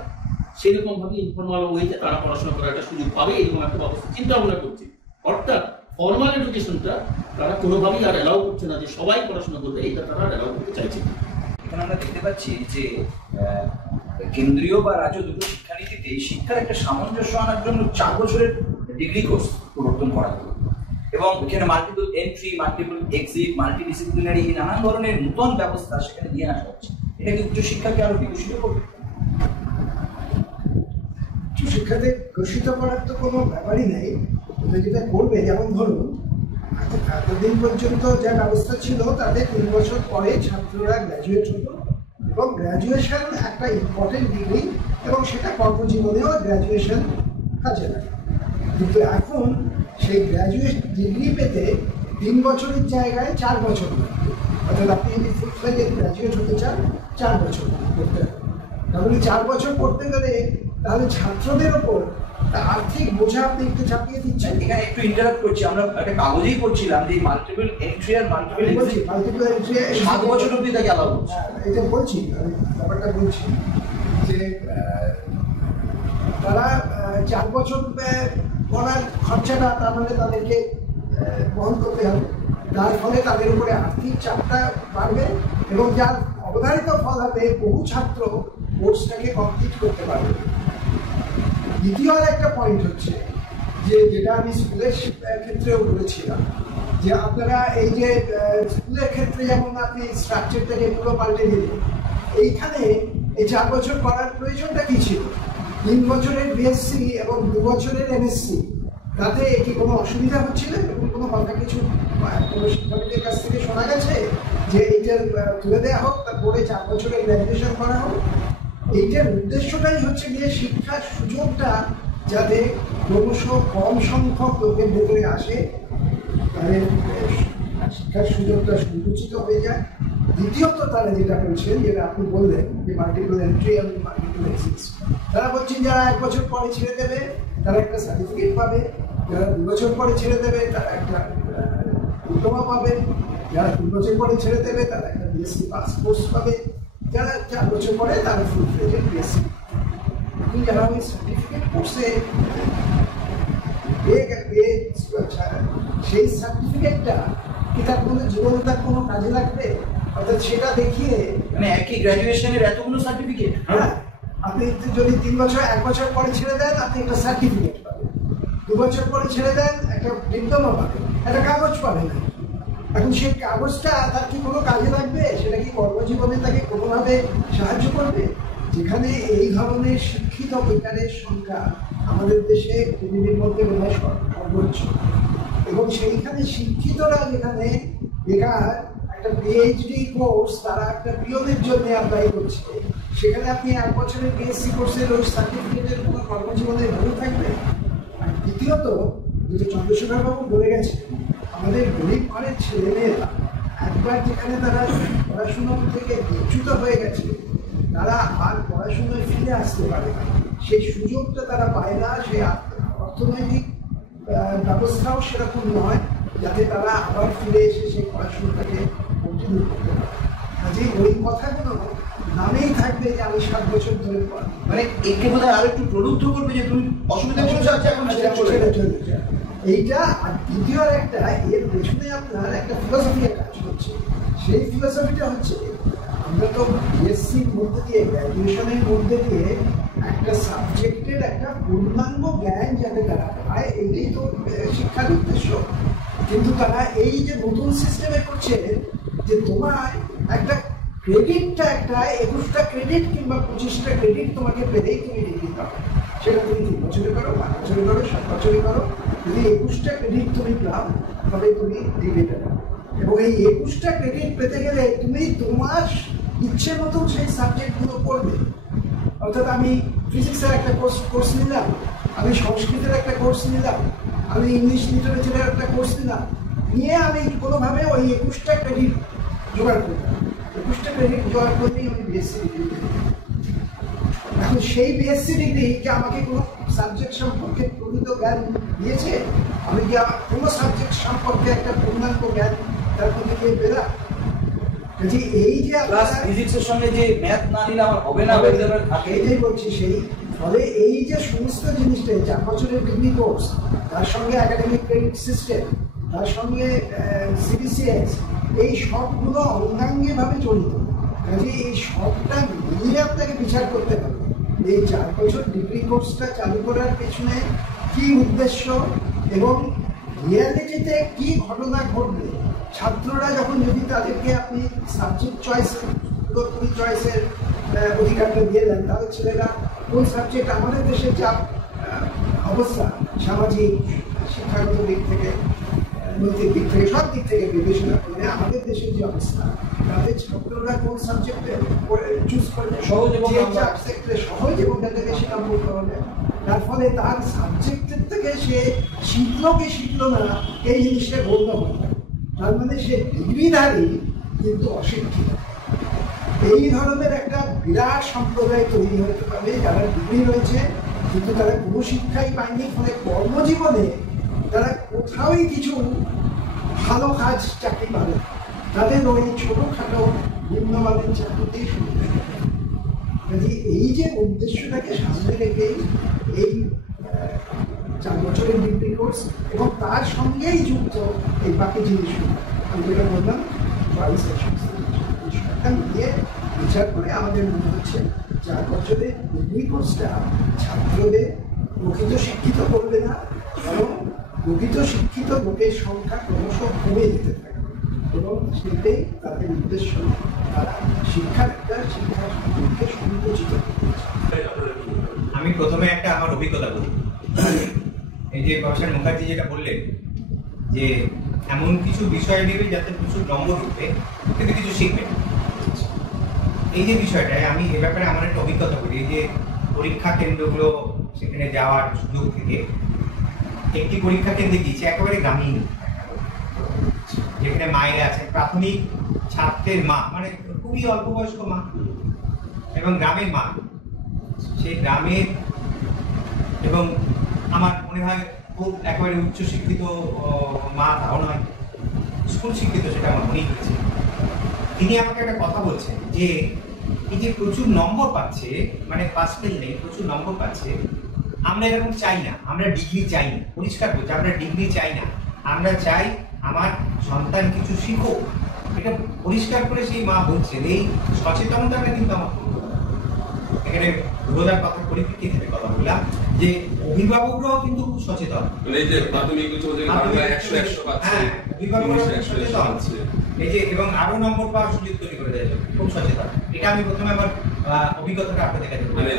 সেরকম ভাবে ইনফর্মাল ওয়েতে তারা পড়াশোনা করার একটা সুযোগ পাবে, এরকম একটা ব্যবস্থা চিন্তা ভাবনা করছে। অর্থাৎ ফর্মাল এডুকেশনটা তারা কোনোভাবেই আর অ্যালাউ করছে না যে সবাই পড়াশোনা করবে, এটা তারা অ্যালাউ করতে চাইছে। এখানে আমরা দেখতে পাচ্ছি যে কেন্দ্রীয় বা রাজ্য দুটো শিক্ষানীতিতে শিক্ষার একটা সামঞ্জস্য আনার জন্য 4 বছরের ডিগ্রি কোর্স প্রবর্তন করা হলো, এবং এখানে multiple entry, multiple exit, multidisciplinary নানান ধরনের নতুন ব্যবস্থা সেখানে নিয়ে আসা হচ্ছে। এটা কি উচ্চশিক্ষাকে আরো বিকশিত করবে? উচ্চশিক্ষাতে বিকশিত করার তো কোনো ব্যাপারই নেই, যেটা করবে, যেমন ধরুন এতদিন পর্যন্ত যা ব্যবস্থা ছিল তাতে 3 বছর পরে ছাত্ররা গ্র্যাজুয়েট হতো, এবং গ্র্যাজুয়েশন একটা ইম্পর্টেন্ট ডিগ্রি, এবং সেটা কর্মজীবনেও গ্র্যাজুয়েশন কাজে লাগে। কিন্তু এখন সেই গ্র্যাজুয়েট ডিগ্রি পেতে 3 বছরের জায়গায় 4 বছর লাগবে। অর্থাৎ আপনি যদি ফুল ফ্লেজে গ্র্যাজুয়েট হতে চান 4 বছর পড়তে হবে। তাহলে 4 বছর পড়তে গেলে তাহলে ছাত্রদের ওপর আর্থিক বোঝা আপনি একটু চাপিয়ে দিচ্ছেন। এখানে একটু ইন্টারাপ্ট করছি, আমরা একটা কাগজেই পড়ছিলাম যে মাল্টিপল এন্ট্রি আর মাল্টিপল এক্সিট 7 বছর অবধি তাকে অ্যালাউ করছে। এটা বলছি, আমি ব্যাপারটা বলছি যে তারা 4 বছর পড়ার খরচাটা তার মানে তাদেরকে বহন করতে হবে, যার ফলে তাদের উপরে আর্থিক চাপটা বাড়বে, এবং যার অবধারিত ফল হবে বহু ছাত্র কোর্সটাকে কমপ্লিট করতে পারবে। দ্বিতীয় একটা পয়েন্ট হচ্ছে যে যেটা আমি স্কুলের ক্ষেত্রেও বলেছিলাম, যে আপনারা এই যে স্কুলের ক্ষেত্রে যেমন আপনি স্ট্রাকচারটাকে পুরো পাল্টে দিলেন, এইখানে এই 4 বছর করার প্রয়োজনটা কি ছিল? 3 বছরের বিএসসি এবং 2 বছরের এমএসসি, তাতে কি কোনো অসুবিধা হচ্ছিল? এরকম কোনো কথা কিছু কোনো শিক্ষকদের কাছ থেকে শোনা গেছে যে এইটা তুলে দেওয়া হোক, তারপরে 4 বছরের গ্র্যাজুয়েশন করা হোক? এইটার উদ্দেশ্যটাই হচ্ছে গিয়ে শিক্ষার সুযোগটা যাতে ক্রমশ কম সংখ্যক লোকের ভেতরে আসে, তাদের শিক্ষার সুযোগটা সংকুচিত হয়ে যায়। দ্বিতীয়ত তারা যেটা করছেন, যেটা আপনি বললেন যে মাল্টিপল এন্ট্রি এবং মাল্টিপল এক্সিট, তারা বলছেন যারা 1 বছর পরে ছেড়ে দেবে তারা একটা সার্টিফিকেট পাবে, যারা 2 বছর পরে ছেড়ে দেবে তারা একটা ডিপ্লোমা পাবে, যারা 3 বছর পরে ছেড়ে দেবে তারা একটা বিএসসি পাস কোর্স পাবে, যারা 4 বছর পরে তারা ফুল ফ্লেজেড বিএসসি। এখন যারা ওই সার্টিফিকেট কোর্সে সেই সার্টিফিকেটটা কি তার কোনো জীবনে তার কোনো কাজে লাগবে? অর্থাৎ সেটা দেখিয়ে মানে একই গ্র্যাজুয়েশনের এতগুলো সার্টিফিকেট, হ্যাঁ, আপনি যদি 3 বছর 1 বছর পরে ছেড়ে দেন আপনি একটা সার্টিফিকেট পাবেন, 2 বছর পরে ছেড়ে দেন একটা ডিপ্লোমা পাবেন, একটা কাগজ পাবেন। এখন সেই কাগজটা তার কি কোনো কাজে লাগবে? সেটা কি কর্মজীবনে তাকে কোনোভাবে সাহায্য করবে? যেখানে এই ধরনের শিক্ষিত বেকারের সংখ্যা আমাদের দেশে পৃথিবীর মধ্যে বোধহয় সর্বোচ্চ, এবং সেইখানে শিক্ষিতরা যেখানে বেকার একটা পিএইচডি কোর্স তারা একটা পিওনের জন্য অ্যাপ্লাই করছে, সেখানে আপনি 1 বছরের বিএসসি কোর্সের ওই সার্টিফিকেটের কোনো কর্মজীবনে ভালো থাকবে? আর দ্বিতীয়ত, যেটা চন্দ্রশেখর বাবু বলে গেছে, আমাদের গরিব ঘরের ছেলেমেয়েরা একবার যেখানে তারা পড়াশুনো থেকে বিচ্যুত হয়ে গেছে তারা আর পড়াশোনায় ফিরে আসতে পারে না, সেই সুযোগটা তারা পায় না, সেই অর্থনৈতিক ব্যবস্থাও সেরকম নয় যাতে তারা আবার ফিরে এসে সেই পড়াশোনাটাকে কন্টিনিউ করতে পারে। কাজেই ওই কথাগুলো নামেই থাকবে যে আমি 7 বছর ধরে পড়ি, মানে একে বোধহয় আরো একটু প্রলুব্ধ করবে যে তুমি অসুবিধা করছো আচ্ছা এখন ছেড়ে চলে যায় এইটা। আর দ্বিতীয় একটা এর পেছনে আপনার একটা ফিলোসফি কাজ করছে, সেই ফিলোসফিটা হচ্ছে আমরা তো বিএসসির মধ্যে দিয়ে গ্র্যাজুয়েশনের মধ্যে দিয়ে একটা সাবজেক্টের একটা পূর্ণাঙ্গ জ্ঞান যাতে তারা পায়, এইটাই তো শিক্ষার উদ্দেশ্য। কিন্তু তারা এই যে নতুন সিস্টেমে করছে যে তোমার একটা ক্রেডিটটা একটা 21টা ক্রেডিট কিংবা 25টা ক্রেডিট তোমাকে পেলেই তুমি ডিগ্রি পাবে, সেটা তুমি 3 বছরে করো, 5 বছরে করো, 7 বছরে করো, যদি 21টা ক্রেডিট তুমি পাও তবে তুমি ডিগ্রিটা পাবে। এবং এই 21টা ক্রেডিট পেতে গেলে তুমি তোমার ইচ্ছে মতন সেই সাবজেক্টগুলো পড়বে। অর্থাৎ আমি ফিজিক্সের একটা কোর্স নিলাম, আমি সংস্কৃতের একটা কোর্স নিলাম, আমি ইংলিশ লিটারেচারের একটা কোর্স নিলাম, নিয়ে আমি কোনোভাবে ওই 21টা ক্রেডিট জোগাড় করলাম, 21টা ক্রেডিট জোগাড় করলেই আমি বিএসসি ডিগ্রি পেলাম। এখন সেই বিএসসি ডিগ্রি কি আমাকে কোনো সাবজেক্ট সম্পর্কে প্রকৃত জ্ঞান দিয়েছে? আমি কি কোনো সাবজেক্ট সম্পর্কে একটা পূর্ণাঙ্গ জ্ঞান তার মধ্যে দিয়ে পেলাম? এই যে ক্লাস ফিজিক্সের সঙ্গে যে ম্যাথ না নিলে আমার হবে না, এটাই বলছি। সেই ফলে এই যে সমস্ত জিনিসটা 4 বছরের ডিগ্রি কোর্স, তার সঙ্গে একাডেমিক ক্রেডিট সিস্টেম, তার সঙ্গে সিবিসিএস, এই সবগুলো অঙ্গাঙ্গিভাবে জড়িত। কাজে এই সবটা মিলিয়ে আপনাকে বিচার করতে হবে এই 4 বছর ডিগ্রি কোর্সটা চালু করার পেছনে কি উদ্দেশ্য এবং রিয়ালিটিতে কি ঘটনা ঘটবে। ছাত্ররা যখন যদি তাদেরকে আপনি সাবজেক্ট চয়েসের অধিকারটা দিয়ে দেন, তাহলে ছেলেরা কোন সাবজেক্ট, আমাদের দেশের যা অবস্থা সামাজিক শিক্ষাগত দিক থেকে, নৈতিক দিক থেকে, সব দিক থেকে বিবেচনা করে আমাদের দেশের যে অবস্থা, তাদের ছাত্ররা কোন সাবজেক্টে চুজ করবে সহজ এবং যাতে বেশি নম্বর হবে, তার ফলে তার সাবজেক্টের থেকে সে শিখলো কি শিখলো না এই জিনিসটা গণ্য হবে। তার মানে সে ডিগ্রিধারী কিন্তু অশিক্ষিত। এই ধরনের একটা বিরাট সম্প্রদায় তৈরি হতে পারে যারা ডিগ্রি রয়েছে কিন্তু তারা কোনো শিক্ষাই পায়নি, ফলে কর্মজীবনে তারা কোথাওই কিছু ভালো কাজ চাকরি পাবে, তাদের ওই ছোটোখাটো নিম্নমানের চাকরিতেই শুরু। কাজে এই যে উদ্দেশ্যটাকে সামনে রেখেই এই 4 বছরের ডিগ্রি কোর্স এবং তার সঙ্গেই যুক্ত এই বাকি জিনিসগুলো আমি যেটা বললাম বিষয়টা নিয়ে বিচার করে আমাদের মনে হচ্ছে 4 বছরের ডিগ্রি কোর্সটা ছাত্রদের প্রকৃত শিক্ষিত করবে না, এবং প্রকৃত শিক্ষিত লোকের সংখ্যা ক্রমশ কমে যেতে থাকে, এবং সেটাই তাদের উদ্দেশ্য। তারা শিক্ষার সম্পর্কে সংকুচিত করতে। আমি প্রথমে একটা আমার অভিজ্ঞতা বলি। এই যে প্রফেসর মুখার্জি যেটা বললেন যে এমন কিছু বিষয় নেবে যাতে প্রচুর নম্বর উঠবে কিন্তু কিছু শিখবে, এই যে বিষয়টায় আমি এ ব্যাপারে আমার একটা অভিজ্ঞতা বলি। এই যে পরীক্ষা কেন্দ্রগুলো, সেখানে যাওয়ার সুযোগ থেকে একটি পরীক্ষা কেন্দ্রে গিয়েছে একেবারে গ্রামীণ, যেখানে মায়েরা আছেন, প্রাথমিক ছাত্রের মা, মানে খুবই অল্প বয়স্ক মা এবং গ্রামের মা, সেই গ্রামের, এবং আমার মনে হয় খুব একেবারে উচ্চশিক্ষিত মা তাও নয়, স্কুল শিক্ষিত সেটা আমার মনেই হয়েছে। তিনি আমাকে একটা কথা বলছেন যে এই যে প্রচুর নম্বর পাচ্ছে, মানে পাস ফেল নেই, প্রচুর নম্বর পাচ্ছে, আমরা এরকম চাই না, আমরা ডিগ্রি চাই না। পরিষ্কার বলছি, আমরা ডিগ্রি চাই না, আমরা চাই আমার সন্তান কিছু শিখুক। এটা পরিষ্কার করে সেই মা বলছেন। এই সচেতনতাটা কিন্তু আমার এখানে রোজার কথা পরিপ্রেক্ষিতে কথা বললাম যে অভিভাবকরাও কিন্তু খুব সচেতন। অভিভাবকরা সচেতন, এই যে এবং আরো নম্বর পাওয়ার সুযোগ তৈরি করে দেয়, খুব সচেতন। এটা আমি প্রথমে আমার অভিজ্ঞতাটা আপনাদের কাছে মানে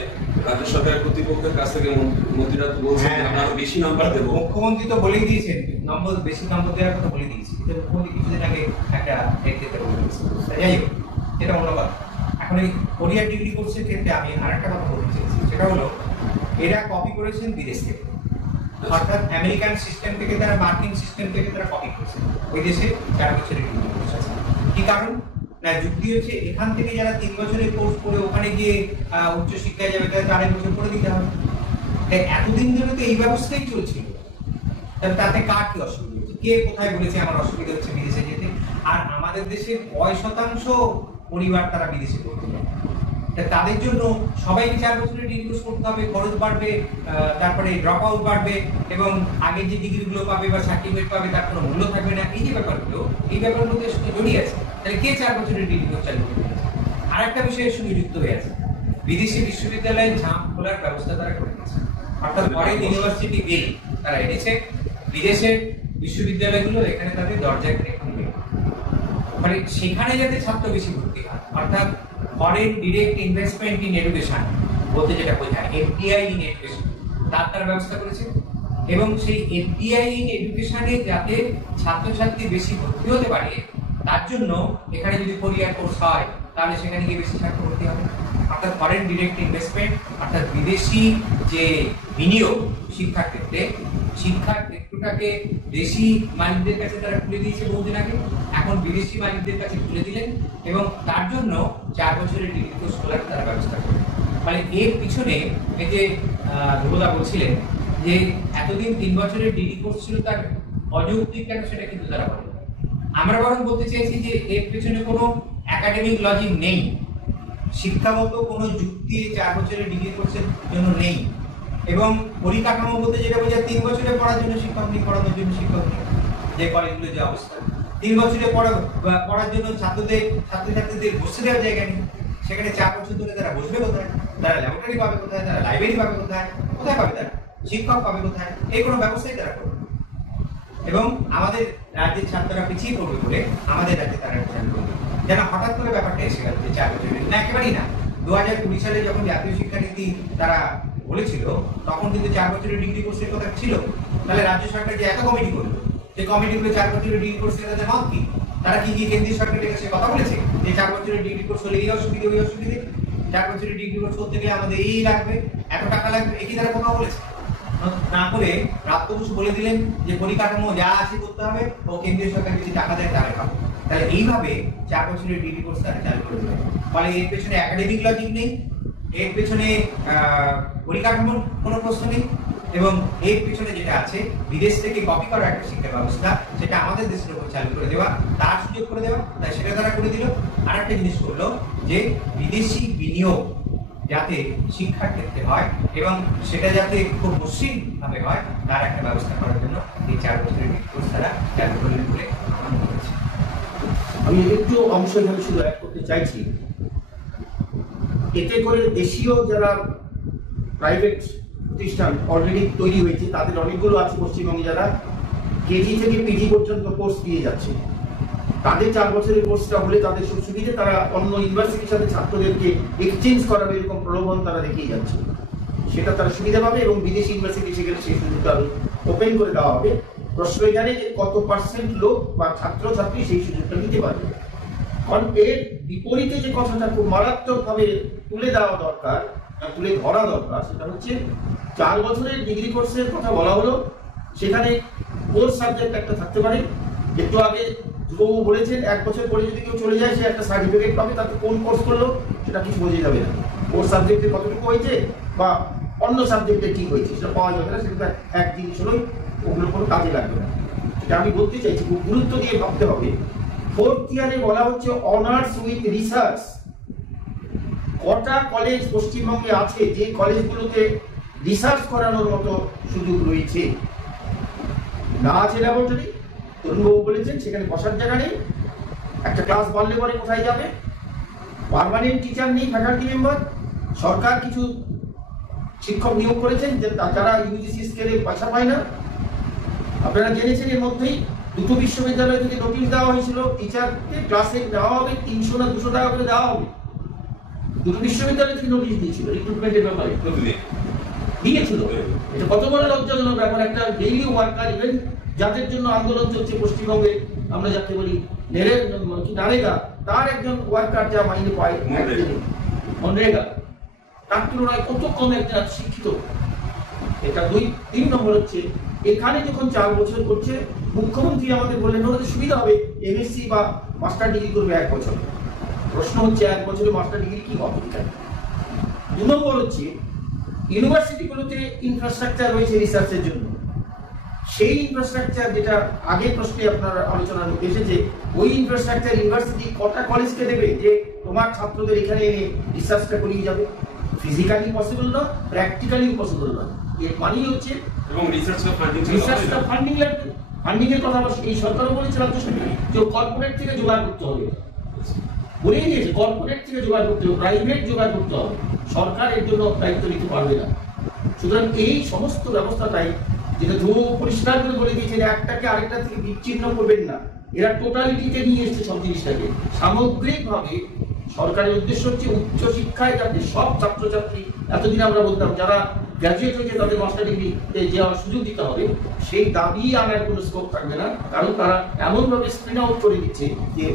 রাজ্য সরকারের কর্তৃপক্ষের কাছ থেকে মন্ত্রীরা তো বলছেন আমরা আরো বেশি নাম্বার দেবো। মুখ্যমন্ত্রী তো বলেই দিয়েছেন নম্বর, বেশি নম্বর দেওয়ার কথা বলে দিয়েছি। মুখ্যমন্ত্রী কিছুদিন আগে একটা ডেট দিতে বলে দিয়েছে। যাই হোক, এটা অন্য কথা। এখন এই কোরিয়ার ডিগ্রি কোর্সের ক্ষেত্রে আমি আরেকটা কথা বলতে চাইছি, সেটা হলো এরা কপি করেছেন বিদেশ থেকে, অর্থাৎ আমেরিকান সিস্টেম থেকে, তারা মার্কিন সিস্টেম থেকে তারা কপি করেছেন। ওই দেশে 4 বছরের ডিগ্রি কোর্স আছে। কি কারণ? না, যুক্তি হচ্ছে এখান থেকে যারা 3 বছরের কোর্স করে ওখানে গিয়ে উচ্চ শিক্ষায় যাবে, তাদের 4 বছর করে দিতে হবে। তাই এতদিন ধরে তো এই ব্যবস্থাই চলছিল। তাতে কার কি অসুবিধা হচ্ছে? কে কোথায় বলেছে আমার অসুবিধা হচ্ছে বিদেশে যেতে? আর আমাদের দেশে 9% পরিবার তারা বিদেশে করতে যায়। তাদের জন্য সবাইকে 4 বছরের ডিগ্রি কোর্স করতে হবে, খরচ বাড়বে, তারপরে ড্রপ আউট বাড়বে, এবং আগে যে ডিগ্রিগুলো পাবে বা সার্টিফিকেট পাবে তার কোনো মূল্য থাকবে না। এই যে ব্যাপারগুলো, এই ব্যাপারগুলোর সাথে জড়িয়ে আছে। তাহলে কে 4 বছরের ডিগ্রি কোর্স চালু করতে? আর একটা বিষয়ের সঙ্গে যুক্ত হয়ে আছে, বিদেশি বিশ্ববিদ্যালয়ে ঝাঁপ খোলার ব্যবস্থা তারা করে দিয়েছে। অর্থাৎ ফরেন ইউনিভার্সিটি বিল তারা এনেছে, বিদেশের বিশ্ববিদ্যালয়গুলো এখানে তাদের দরজা খুলবে, মানে সেখানে যাতে ছাত্র বেশি ভর্তি হয়। অর্থাৎ foreign direct investment in education বলতে যেটা বোঝায়, এফডিআই ইন এডুকেশন, তার ব্যবস্থা করেছে। এবং সেই এফডিআই ইন এডুকেশনে যাতে ছাত্রছাত্রী বেশি ভর্তি হতে পারে, তার জন্য এখানে যদি কোরিয়ার কোর্স হয় তাহলে সেখানে গিয়ে বেশি ছাত্র ভর্তি হবে। অর্থাৎ ফরেন ডিরেক্ট ইনভেস্টমেন্ট, অর্থাৎ বিদেশি যে বিনিয়োগ শিক্ষার ক্ষেত্রে, শিক্ষার ক্ষেত্রটাকে দেশি মালিকদের কাছে তারা খুলে দিয়েছে বহুদিন আগে, এখন বিদেশি মালিকদের কাছে খুলে দিলেন, এবং তার জন্য 4 বছরের ডিগ্রি কোর্স খোলার তারা ব্যবস্থা করবে। মানে এর পিছনে এই যে ধ্রুবদা বলছিলেন যে এতদিন 3 বছরের ডিগ্রি কোর্স ছিল, তার অযৌক্তিক কেন সেটা কিন্তু তারা বলে। আমরা বরং বলতে চাইছি যে এর পেছনে কোনো একাডেমিক লজিক নেই, শিক্ষাগত কোনো যুক্তি 4 বছরের ডিগ্রি কোর্সের জন্য নেই। এবং পরিকাঠামো বলতে যেটা বোঝায় 3 বছরে পড়ার জন্য শিক্ষক নেই, পড়ানোর জন্য শিক্ষক নেই। যে কলেজগুলো যে অবস্থা, 3 বছরে পড়ার জন্য ছাত্রছাত্রীদের বসে দেওয়ার জায়গা নেই। সেখানে 4 বছর ধরে তারা বসবে কোথায়? তারা ল্যাবরেটরি পাবে কোথায়? তারা লাইব্রেরি পাবে কোথায়? কোথায় পাবে তারা? শিক্ষক পাবে কোথায়? এই কোনো ব্যবস্থাই তারা করবে। এবং আমাদের রাজ্যের ছাত্ররা পিছিয়ে পড়বে বলে আমাদের রাজ্যে তারা চালু করবে, যেন হঠাৎ করে ব্যাপারটা এসে গেল যে 4 বছরের না, একেবারেই না। 2020 সালে যখন জাতীয় শিক্ষানীতি তারা বলেছিল, তখন কিন্তু 4 বছরের ডিগ্রি কোর্সের কথা ছিল। তাহলে রাজ্য সরকার যে এত কমিটি করলো, যে কমিটিগুলো 4 বছরের ডিগ্রি কোর্সের তাদের মত কি? তারা কি কেন্দ্রীয় সরকারের কাছে কথা বলেছে যে 4 বছরের ডিগ্রি কোর্স হলে এই অসুবিধে, ওই অসুবিধে, 4 বছরের ডিগ্রি কোর্স করতে গেলে আমাদের এই লাগবে, এত টাকা লাগবে, একই তারা কথা বলেছে না? করে প্রাপ্ত বসু বলে দিলেন যে পরিকাঠামো যা আছে করতে হবে, ও কেন্দ্রীয় সরকার যদি টাকা দেয় তাহলে পাবে। তাহলে এইভাবে 4 বছরের ডিগ্রি কোর্স তারা চালু করে দেবে। ফলে এর পেছনে একাডেমিক লজিক নেই, এর পেছনে পরিকাঠামোর কোনো প্রশ্ন নেই, এবং এর পেছনে যেটা আছে বিদেশ থেকে কপি করা একটা শিক্ষা ব্যবস্থা, সেটা আমাদের দেশের উপর চালু করে দেওয়া, তার সুযোগ করে দেওয়া, তাই সেটা তারা করে দিল। আর একটা জিনিস করলো যে বিদেশি বিনিয়োগ যাতে শিক্ষার ক্ষেত্রে হয় এবং সেটা যাতে খুব মসৃণ ভাবে হয়, তার একটা ব্যবস্থা করার জন্য এই 4 বছরের কোর্স তারা চালু করলেন বলে আমার মনে হচ্ছে। আমি একটু অংশ এখানে শুধু অ্যাড করতে চাইছি। এতে করে দেশীয় যারা প্রাইভেট প্রতিষ্ঠান অলরেডি তৈরি হয়েছে, তাদের অনেকগুলো আছে পশ্চিমবঙ্গে, যারা কেজি থেকে পিজি পর্যন্ত কোর্স দিয়ে যাচ্ছে। তাদের 4 বছরের কোর্সটা হলে তাদের সব সুবিধে, তারা অন্য ইউনিভার্সিটির সাথে ছাত্রদেরকে এক্সচেঞ্জ করাবে এরকম প্রলোভন তারা দেখিয়ে যাচ্ছে। সেটা তারা সুবিধা পাবে, এবং বিদেশি ইউনিভার্সিটি সেখানে সেই সুযোগটা ওপেন করে দেওয়া হবে। প্রশ্ন এখানে যে কত পার্সেন্ট লোক বা ছাত্রছাত্রী সেই সুযোগটা নিতে পারবে। কারণ এর বিপরীতে যে কথাটা খুব মারাত্মকভাবে তুলে দেওয়া দরকার, তুলে ধরা দরকার, সেটা হচ্ছে 4 বছরের ডিগ্রি কোর্সের কথা বলা হলো, সেখানে কোর্স সাবজেক্ট একটা থাকতে পারে। একটু আগে ধ্রুববাবু বলেছেন 1 বছর পরে যদি কেউ চলে যায় সে একটা সার্টিফিকেট পাবে, তাতে কোন কোর্স করলো সেটা কিছু বোঝা যাবে না। কোর্স সাবজেক্টে কতটুকু হয়েছে বা অন্য সাবজেক্টে কি হয়েছে সেটা পাওয়া যাবে না, সেটা এক জিনিস হলোই, ওগুলো কোনো কাজে লাগবে না। আমি বলতে চাইছি খুব গুরুত্ব দিয়ে ভাবতে হবে। 4th ইয়ারে বলা হচ্ছে অনার্স উইথ রিসার্চ। কটা কলেজ পশ্চিমবঙ্গে আছে যে কলেজগুলোতে রিসার্চ করানোর মতো সুযোগ রয়েছে? না আছে ল্যাবরেটরি, তরুণবাবু বলেছেন সেখানে বসার জায়গা নেই, একটা ক্লাস বাড়লে পরে কোথায় যাবে? পার্মানেন্ট টিচার নেই, ফ্যাকাল্টি মেম্বার। সরকার কিছু শিক্ষক নিয়োগ করেছেন যারা ইউজিসি স্কেলে পয়সা পায় না। আপনারা জেনেছেন এর মধ্যেই দুটো বিশ্ববিদ্যালয় থেকে নোটিশ দেওয়া হয়েছিল টিচারকে ক্লাসে দেওয়া হবে 300 না 200 টাকা করে দেওয়া হবে। দুটো বিশ্ববিদ্যালয় থেকে নোটিশ দিয়েছিল রিক্রুটমেন্টের ব্যাপারে, দিয়েছিল। এটা কত বড় লজ্জাজনক ব্যাপার! একটা ডেইলি ওয়ার্কার, ইভেন যাদের জন্য আন্দোলন চলছে পশ্চিমবঙ্গে, আমরা যাকে বলি নারেগা, তার একজন ওয়ার্কার যা মাইনে পায় মনরেগা, তার তুলনায় কত কম একটা শিক্ষিত। এটা 2-3 নম্বর হচ্ছে এখানে যখন 4 বছর করছে, মুখ্যমন্ত্রী আমাদের বললেন ওদের সুবিধা হবে, এমএসসি বা মাস্টার ডিগ্রি করবে 1 বছর। প্রশ্ন হচ্ছে 1 বছরে মাস্টার ডিগ্রি কি হবে? 2 নম্বর হচ্ছে ইউনিভার্সিটিগুলোতে ইনফ্রাস্ট্রাকচার রয়েছে রিসার্চের জন্য। সেই ইনফ্রাস্ট্রাকচার যেটা আগের প্রশ্নে আপনার আলোচনার মধ্যে এসেছে, ওই ইনফ্রাস্ট্রাকচার ইউনিভার্সিটি কটা কলেজকে দেবে যে তোমার ছাত্রদের এখানে এনে রিসার্চটা করিয়ে যাবে? ফিজিক্যালি পসিবল না, প্র্যাকটিক্যালি পসিবল না। এর মানেই হচ্ছে এবং রিসার্চটা ফান্ডিং লাগবে। ফান্ডিং এর কথা এই সরকারও বলেছে, রাজ্য সরকার, যে কর্পোরেট থেকে জোগাড় করতে হবে। বলেই দিয়েছে কর্পোরেট থেকে জোগাড় করতে হবে, প্রাইভেট জোগাড় করতে হবে, সরকার এর জন্য দায়িত্ব নিতে পারবে না। সুতরাং এই সমস্ত ব্যবস্থাটাই যেটা ধ্রুব পরিষ্কার করে বলে দিয়েছেন, একটাকে আরেকটা থেকে বিচ্ছিন্ন করবেন না। এরা টোটালিটিতে নিয়ে এসছে সব জিনিসটাকে। সামগ্রিকভাবে সরকারের উদ্দেশ্য হচ্ছে উচ্চ শিক্ষায় যাতে সব ছাত্রছাত্রী, এতদিন আমরা বলতাম যারা গ্র্যাজুয়েট হয়েছে তাদের মাস্টার ডিগ্রিতে যাওয়ার সুযোগ দিতে হবে, সেই দাবি আনার কোনো স্কোপ থাকবে না। কারণ তারা এমনভাবে স্ক্রিন আউট করে দিচ্ছে যে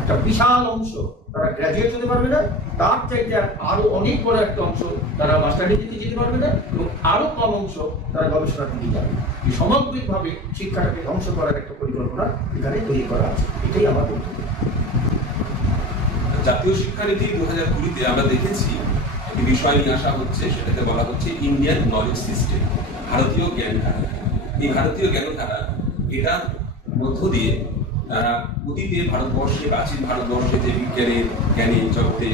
একটা বিশাল অংশ তারা গ্র্যাজুয়েট হতে পারবে না, তার চাইতে আরো অনেক বড় একটা অংশ তারা মাস্টার ডিগ্রিতে যেতে পারবে না, এবং আরো কম অংশ তারা গবেষণা দিতে যাবে। এই সামগ্রিকভাবে শিক্ষাটাকে ধ্বংস করার একটা পরিকল্পনা এখানে তৈরি করা আছে। এটাই আমার বক্তব্য। জাতীয় শিক্ষানীতি 2020-তে আমরা দেখেছি একটি বিষয় নিয়ে আসা হচ্ছে, সেটাকে বলা হচ্ছে ইন্ডিয়ান নলেজ সিস্টেম, ভারতীয় জ্ঞানধারা। এই ভারতীয় জ্ঞানধারা এটার মধ্য দিয়ে তারা অতীতে ভারতবর্ষে, প্রাচীন ভারতবর্ষে যে জ্ঞানের জগতে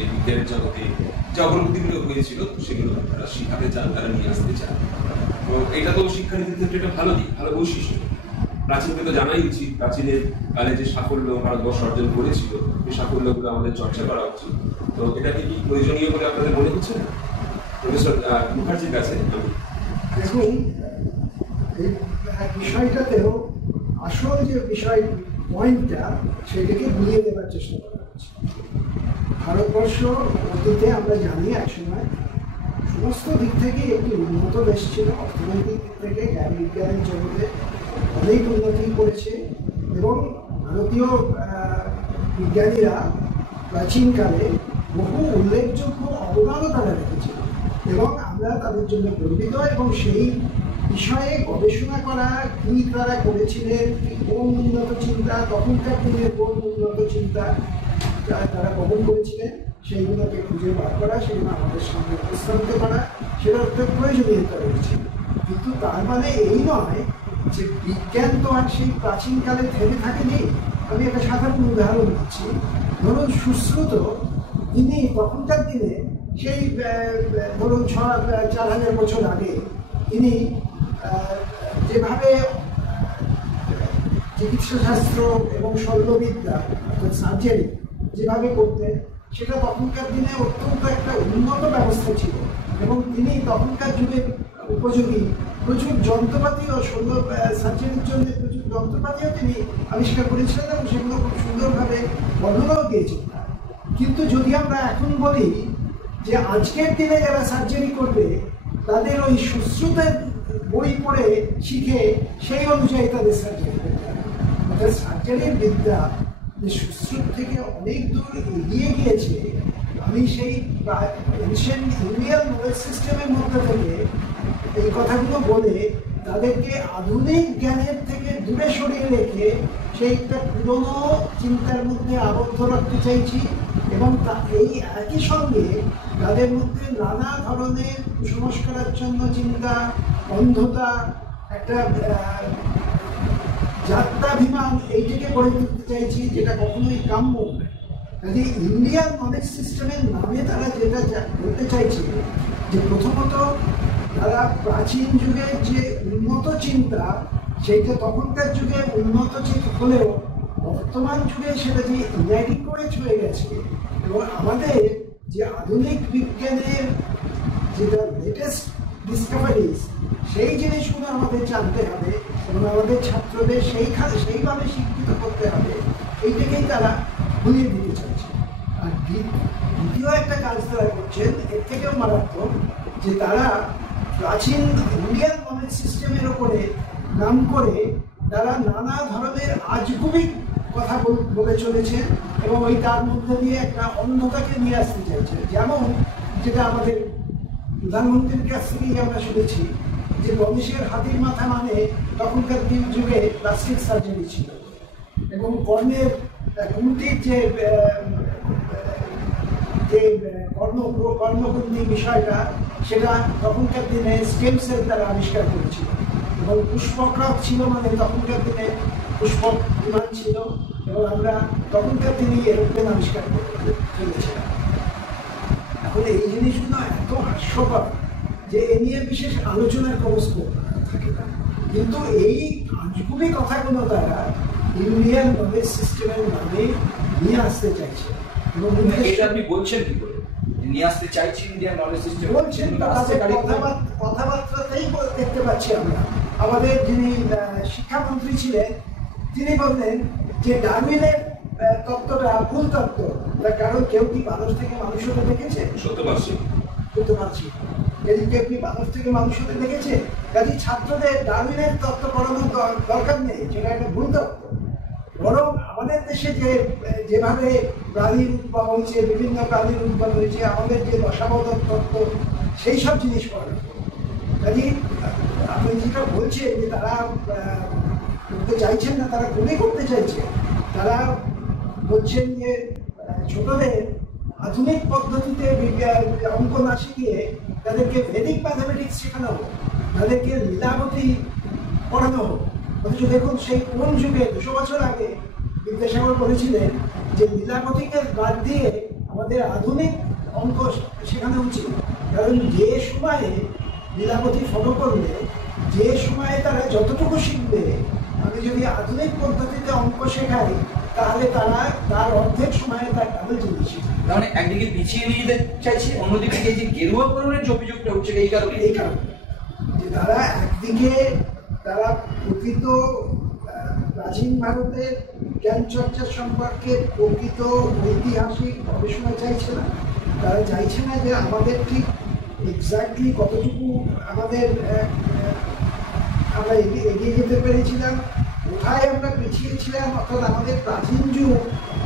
যে অগ্রগতিগুলো হয়েছিল সেগুলো তারা শিখাতে চান, তারা নিয়ে আসতে চান। তো এটা তো শিক্ষানীতির ক্ষেত্রে একটা ভালো দিক, ভালো বৈশিষ্ট্য। প্রাচীনকে তো জানাই উচিত, প্রাচীনের কালে যে সাফল্য ভারতবর্ষ অর্জন করেছিল সেই সাফল্যগুলো আমাদের চর্চা করা উচিত। তো এটাকে কি প্রয়োজনীয় বলে আপনাদের মনে হচ্ছে না? প্রফেসর মুখার্জির কাছে আমি দেখুন, এই বিষয়টাতেও আসল যে বিষয় পয়েন্টটা সেটাকে বুঝিয়ে দেওয়ার চেষ্টা করা হচ্ছে। ভারতবর্ষ অতীতে আমরা জানি একসময় সমস্ত দিক থেকে একটি উন্নত দেশ ছিল। অর্থনৈতিক দিক থেকে, জ্ঞান বিজ্ঞানের জগতে অনেক উন্নতি করেছে, এবং ভারতীয় বিজ্ঞানীরা প্রাচীনকালে বহু উল্লেখযোগ্য অবদানও তারা রেখেছিল, এবং আমরা তাদের জন্য গর্বিত। এবং সেই বিষয়ে গবেষণা করা, কি তারা করেছিলেন, কোন উন্নত চিন্তা, তখনকার দিনে কোন উন্নত চিন্তা তারা বহন করেছিলেন, সেইগুলোকে খুঁজে বার করা, সেগুলো আমাদের সামনে উপস্থাপিত করা, সেটা একটা প্রয়োজনীয়তা রয়েছে। কিন্তু তার মানে এই নয় যে বিজ্ঞান তো আর সেই প্রাচীনকালে থেমে থাকেনি। আমি একটা সাধারণ উদাহরণ দিচ্ছি। ধরুন সুশ্রুত, তিনি তখনকার দিনে সেই ধরুন 4,000 বছর আগে তিনি যেভাবে চিকিৎসাশাস্ত্র এবং শল্যবিদ্যা অর্থাৎ সার্জারি যেভাবে করতেন, সেটা তখনকার দিনে অত্যন্ত একটা উন্নত ব্যবস্থা ছিল, এবং তিনি তখনকার যুগে উপযোগী প্রচুর যন্ত্রপাতি ও সার্জারির জন্য প্রচুর যন্ত্রপাতিও তিনি আবিষ্কার করেছিলেন, এবং সেগুলো খুব সুন্দরভাবে বর্ণনাও দিয়েছেন। কিন্তু যদি আমরা এখন বলি যে আজকের দিনে যারা সার্জারি করবে তাদের ওই সুশ্রুতের বই পড়ে শিখে সেই অনুযায়ী তাদের সার্জারি করতে হবে। অর্থাৎ সার্জারির বিদ্যা যে সুশ্রুত থেকে অনেক দূর এগিয়ে গিয়েছে, আমি সেই এনশিয়েন্ট ইন্ডিয়ান নলেজ সিস্টেমের মধ্যে থেকে এই কথাগুলো বলে তাদেরকে আধুনিক জ্ঞানের থেকে দূরে সরিয়ে রেখে সেইটা পুরনো চিন্তার মধ্যে আবদ্ধ রাখতে চাইছি, এবং এই একই সঙ্গে তাদের মধ্যে নানা ধরনের কুসংস্কারাচ্ছন্ন চিন্তা, অন্ধতা, একটা যাত্রা জাত্যাভিমান এইটাকে গড়ে তুলতে চাইছি, যেটা কখনোই কাম্য নয়। কাজে ইন্ডিয়ান নলেজ সিস্টেমের নামে তারা যেটা বলতে চাইছে যে প্রথমত তারা প্রাচীন যুগের যে উন্নত চিন্তা, সেইটা তখনকার যুগে উন্নত হলেও বর্তমান যুগে সেটা যে ইনঅ্যাডিকুয়েট হয়ে গেছে, এবং আমাদের যে আধুনিক বিজ্ঞানের যেটা লেটেস্ট ডিসকভারিজ, সেই জিনিসগুলো আমাদের জানতে হবে এবং আমাদের ছাত্রদের সেইভাবে শিক্ষিত করতে হবে, এইটাকেই তারা ভুলিয়ে দিতে চাইছে। আর দ্বিতীয় একটা কাজ তারা করছেন এর থেকেও মারাত্মক, যে তারা প্রাচীন ইন্ডিয়ান নলেজ সিস্টেমের ওপরে নাম করে তারা নানা ধরনের আজগুবি কথা বলে চলেছেন এবং ওই তার মধ্যে দিয়ে একটা অন্ধতাকে নিয়ে আসতে চাইছে। যেমন যেটা আমাদের প্রধানমন্ত্রীর কাছ থেকেই আমরা শুনেছি যে গণেশের হাতির মাথা মানে তখনকার যুগে প্লাস্টিক সার্জারি ছিল, এবং কর্ণের কুন্তির যে কর্ণকুন্তি বিষয়টা, সেটা তখনকার দিনে স্টেম সেল তারা আবিষ্কার করেছিল, এবং পুষ্পক্রাত ছিল মানে তখনকার দিনে পুষ্পক বিমান ছিল, এবং আমরা তখনকার দিনে এরোপ্লেন আবিষ্কার করেছিলাম। এখন এই জিনিসগুলো এত হাস্যকর যে এ নিয়ে বিশেষ আলোচনার কোনো স্কোপ থাকে না, কিন্তু এই আজগুবি কথাগুলো তারা ইন্ডিয়ান নলেজ সিস্টেমের নামে নিয়ে আসতে চাইছে। এবং এটা আপনি বলছেন কি করে নিয়ে আসতে চাইছি ইন্ডিয়ান নলেজ সিস্টেম? বলছেন কথাবার্তাতেই দেখতে পাচ্ছি আমরা। আমাদের যিনি শিক্ষামন্ত্রী ছিলেন তিনি বললেন যে ডারউইনের তত্ত্বটা ভুল তত্ত্ব, কারণ কেউ কি মানুষ থেকে মানুষ হতে দেখেছে? সত্য পারছি কেউ কি মানুষ থেকে মানুষ হতে দেখেছে? কাজে ছাত্রদের ডারউইনের তত্ত্ব পড়ানোর দরকার নেই, সেটা একটা ভুল তত্ত্ব। বরং আমাদের দেশে যেভাবে প্রাণীর উদ্ভব হয়েছে, বিভিন্ন প্রাণীর উদ্ভব হয়েছে, আমাদের যে দশাবতার তত্ত্ব, সেই সব জিনিস পড়ানো। কাজে আপনি যেটা বলছেন যে তারা করতে চাইছেন না, তারা কোনে করতে চাইছে, তারা বলছেন যে ছোটদের আধুনিক পদ্ধতিতে অঙ্ক না শিখিয়ে তাদেরকে ভেদিক ম্যাথামেটিক্স শেখানো হোক, তাদেরকে লীলাবতী পড়ানো হোক। অথচ দেখুন সেই কোন যুগে 200 বছর আগে বিদ্যাসাগর বলেছিলেন যে লীলাবতীকে বাদ দিয়ে আমাদের আধুনিক অঙ্ক শেখানো উচিত, কারণ যে সময়ে লীলাবতী ফলো করলে, যে সময়ে তারা যতটুকু শিখবে, আমি যদি আধুনিক পদ্ধতিতে অঙ্ক শেখাই তাহলে তারা তার অর্ধেক সময়ে তার ডাবল জিনিস শিখবে। মানে একদিকে পিছিয়ে নিয়ে যেতে চাইছে, অন্যদিকে এই যে গেরুয়াকরণের যে অভিযোগটা হচ্ছে এই কারণে যে তারা একদিকে তারা প্রকৃত প্রাচীন ভারতের জ্ঞান চর্চার সম্পর্কে প্রকৃত ঐতিহাসিক গবেষণা চাইছে না, তারা চাইছে না যে আমাদের ঠিক এক্স্যাক্টলি কতটুকু আমরা এগিয়ে যেতে পেরেছিলাম, কোথায় আমরা পিছিয়েছিলাম। অর্থাৎ আমাদের প্রাচীন যুগ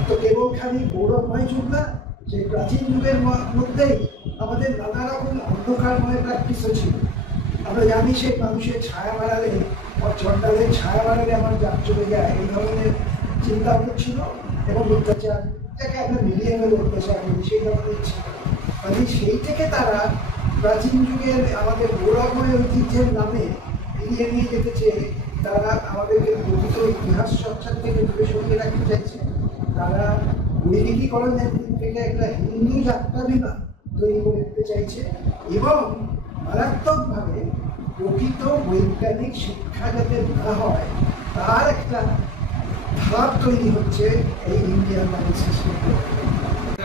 তো কেবল খালি গৌরবময় যুগ না, সেই প্রাচীন যুগের মধ্যেই আমাদের নানা রকম অন্ধকারময় প্র্যাকটিসও ছিল। আমরা জানি সেই মানুষের ছায়া বাড়ালে, চন্ডালের ছায়া বাড়ালে আমার জাত চলে যায়, এই ধরনের চিন্তা ছিল, এবং অত্যাচার, যাকে আমরা মিলিয়ে গেলে অত্যাচার করি, সেই ধরনের ছিল। মানে সেই থেকে তারা প্রাচীন যুগের আমাদের গৌরবময় ঐতিহ্যের নামে এগিয়ে নিয়ে যেতে চেয়ে তারা আমাদেরকে প্রকৃত ইতিহাস চর্চার থেকে দূরে সরিয়ে রাখতে চাইছে। তারা বৈদিকীকরণের দিক থেকে একটা হিন্দু যাত্রাভিমান তৈরি করে দিতে চাইছে, এবং মারাত্মকভাবে প্রকৃত বৈজ্ঞানিক শিক্ষা যাতে না হয় তার একটা ধাপ তৈরি হচ্ছে এই ইন্ডিয়ান নলেজ সিস্টেম।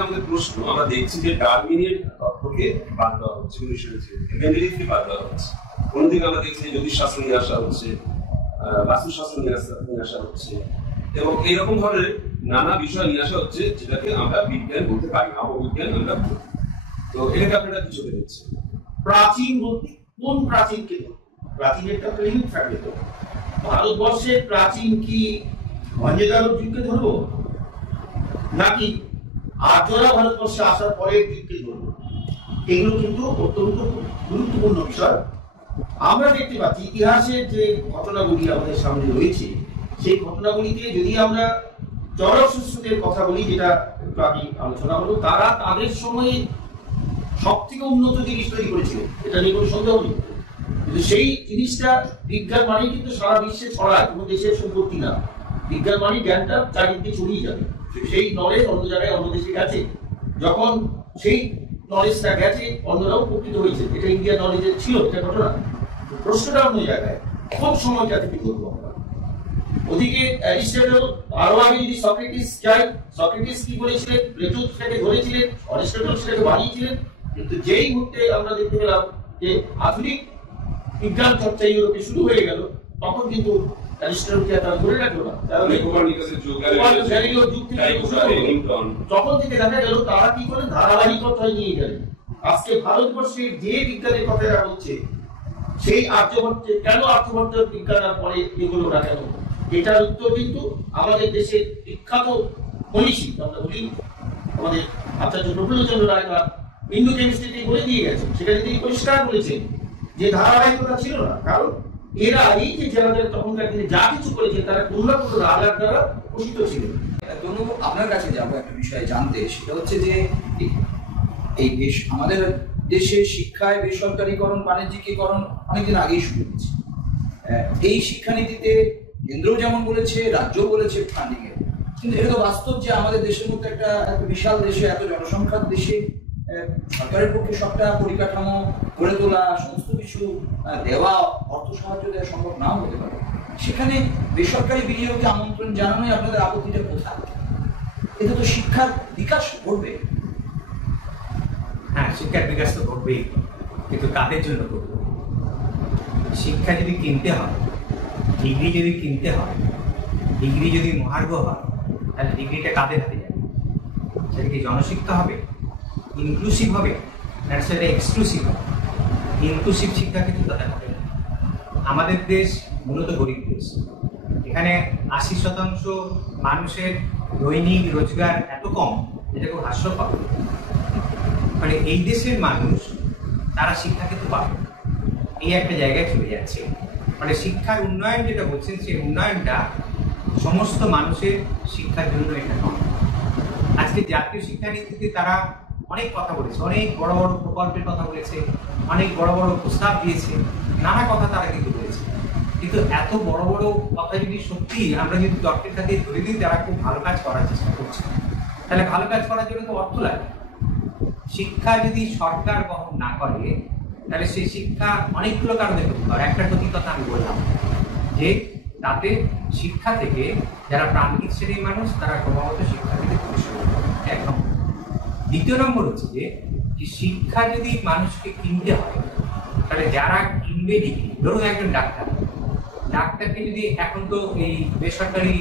আমাদের প্রশ্ন, আমরা দেখছি যে ডারউইনের তত্ত্বকে বাদ দেওয়া হচ্ছে, এভেঞ্জেলিস্টকে বাদ দেওয়া হচ্ছে। অন্যদিকে আমরা দেখছি যে জ্যোতিষশাস্ত্র নিয়ে আসা হচ্ছে, বাস্তুশাস্ত্র নিয়ে আসা হচ্ছে, এবং এইরকম ধরনের নানা বিষয় নিয়ে আসা হচ্ছে যেটাকে আমরা বিজ্ঞান বলতে পারি না, অবিজ্ঞান আমরা বলি। তো এটাকে আপনারা কিছু দেখছেন প্রাচীন বলতে কোন প্রাচীনকে? প্রাচীনের একটা লিমিট থাকবে তো। ভারতবর্ষের প্রাচীন কি ভঞ্জেদারক যুগকে ধরবো, নাকি আর্যরা ভারতবর্ষে আসার পরের যুগকে ধরবো? এগুলো কিন্তু অত্যন্ত গুরুত্বপূর্ণ বিষয়। আমরা দেখতে পাচ্ছি ইতিহাসের যে ঘটনাগুলি আমাদের সামনে রয়েছে, সেই ঘটনাগুলিতে যদি আমরা জরথুস্ট্রের কথা বলি, যেটা একটু আগে আলোচনা হলো, তারা তাদের সময়ে সব থেকে উন্নত জিনিস তৈরি করেছিল, এটা নিয়ে কোনো সন্দেহ নেই। কিন্তু সেই জিনিসটা বিজ্ঞান মানেই কিন্তু সারা বিশ্বে ছড়ায়, কোনো দেশের সম্পত্তি না। বিজ্ঞান মানে জ্ঞানটা চারিদিকে ছড়িয়ে যাবে, সেই নলেজ অন্য জায়গায় অন্য দেশে গেছে, যখন সেই নলেজটা গেছে অন্যরাও উপকৃত হয়েছে, এটা ইন্ডিয়ান নলেজের ছিল, এটা ঘটনা। প্রশ্নটা অন্য জায়গায়, কোন সময়টা থেকে করবো আমরা? ওদিকে অ্যারিস্টটল, আরো আগে যদি সক্রেটিস যাই, সক্রেটিস কি বলেছিলেন? প্লেটো সেটাকে ধরেছিলেন, অ্যারিস্টটল সেটাকে বানিয়েছিলেন, কিন্তু যেই মুহূর্তে আমরা দেখতে পেলাম যে আধুনিক বিজ্ঞান চর্চা ইউরোপে শুরু হয়ে গেল, তখন কিন্তু অ্যারিস্টটলকে তারা ধরে রাখলো না। তখন থেকে দেখা গেল তারা কি করে ধারাবাহিকতায় নিয়ে গেলেন। আজকে ভারতবর্ষের যে বিজ্ঞানের কথা হচ্ছে, সেই আর্যভট্টের, কেন আর্যভট্টের বিজ্ঞান আর পরে এগুলো না কেন, এটার উত্তর কিন্তু আমাদের দেশের বিখ্যাত মনীষী, আমরা বলি আমাদের আচার্য প্রফুল্লচন্দ্র রায় তার বিন্দু কেমিস্ট্রিতে বলে দিয়ে গেছেন। সেখানে তিনি পরিষ্কার বলেছেন যে ধারাবাহিকতা ছিল না, কারণ এরা এই যে যারা তখনকার দিনে যা কিছু করেছেন তারা কোনো না কোনো রাজার দ্বারা পোষিত ছিলেন। তনু, আপনার কাছে যাবো একটা বিষয় জানতে, সেটা হচ্ছে যে এই দেশ, আমাদের দেশে শিক্ষায় বেসরকারীকরণ, বাণিজ্যিকীকরণ অনেকদিন আগেই শুরু হয়েছে। এই শিক্ষানীতিতে কেন্দ্র যেমন বলেছে, রাজ্য বলেছে ফান্ডিং এর, কিন্তু এটা তো বাস্তব যে আমাদের দেশের মধ্যে একটা বিশাল দেশে, এত জনসংখ্যার দেশে সরকারের পক্ষে সবটা পরিকাঠামো গড়ে তোলা, সমস্ত কিছু দেওয়া, অর্থ সাহায্য দেওয়া সম্ভব নাও হতে পারে। সেখানে বেসরকারি বিনিয়োগকে আমন্ত্রণ জানানোই আপনাদের আপত্তিটা কোথায়? এতে তো শিক্ষার বিকাশ ঘটবে। হ্যাঁ, শিক্ষার বিকাশ তো ঘটবেই, কিন্তু কাদের জন্য ঘটবে? শিক্ষা যদি কিনতে হয়, ডিগ্রি যদি কিনতে হয়, ডিগ্রি যদি মহার্ঘ হয়, তাহলে ডিগ্রিটা কাদের হাতে যাবে? সেটা কি জনশিক্ষা হবে, ইনক্লুসিভ হবে, না সেটা এক্সক্লুসিভ হবে? ইনক্লুসিভ শিক্ষা কিন্তু তাদের হবে না। আমাদের দেশ মূলত গরিব দেশ, এখানে 80% মানুষের দৈনিক রোজগার এত কম, যেটা খুব হাস্যকর। মানে এই দেশের মানুষ তারা শিক্ষা কিন্তু পাবে, এই একটা জায়গায় চলে যাচ্ছে। মানে শিক্ষার উন্নয়ন যেটা বলছেন, সেই উন্নয়নটা সমস্ত মানুষের শিক্ষার জন্য এটা নয়। আজকে জাতীয় শিক্ষানীতিতে তারা অনেক কথা বলেছে, অনেক বড় বড় প্রকল্পের কথা বলেছে, অনেক বড় বড় প্রস্তাব দিয়েছে, নানা কথা তারা কিন্তু বলেছে। কিন্তু এত বড় বড় কথা যদি সত্যি আমরা যদি ডক্টরের সাথে ধরে দিই, তারা খুব ভালো কাজ করার চেষ্টা করছে, তাহলে ভালো কাজ করার জন্য তো অর্থ লাগে। শিক্ষা যদি সরকার বহন না করে, তাহলে সেই শিক্ষা অনেকগুলো কারণে ক্ষতি করে। একটা ক্ষতির কথা আমি বললাম যে তাতে শিক্ষা থেকে যারা প্রান্তিক শ্রেণীর মানুষ, তারা ক্রমাগত শিক্ষা থেকে দূরে সরে। এক নম্বর। দ্বিতীয় নম্বর হচ্ছে যে শিক্ষা যদি মানুষকে কিনতে হয়, তাহলে যারা কিনবে ডিগ্রি, ধরুন একজন ডাক্তার, ডাক্তারকে যদি এখন তো এই বেসরকারি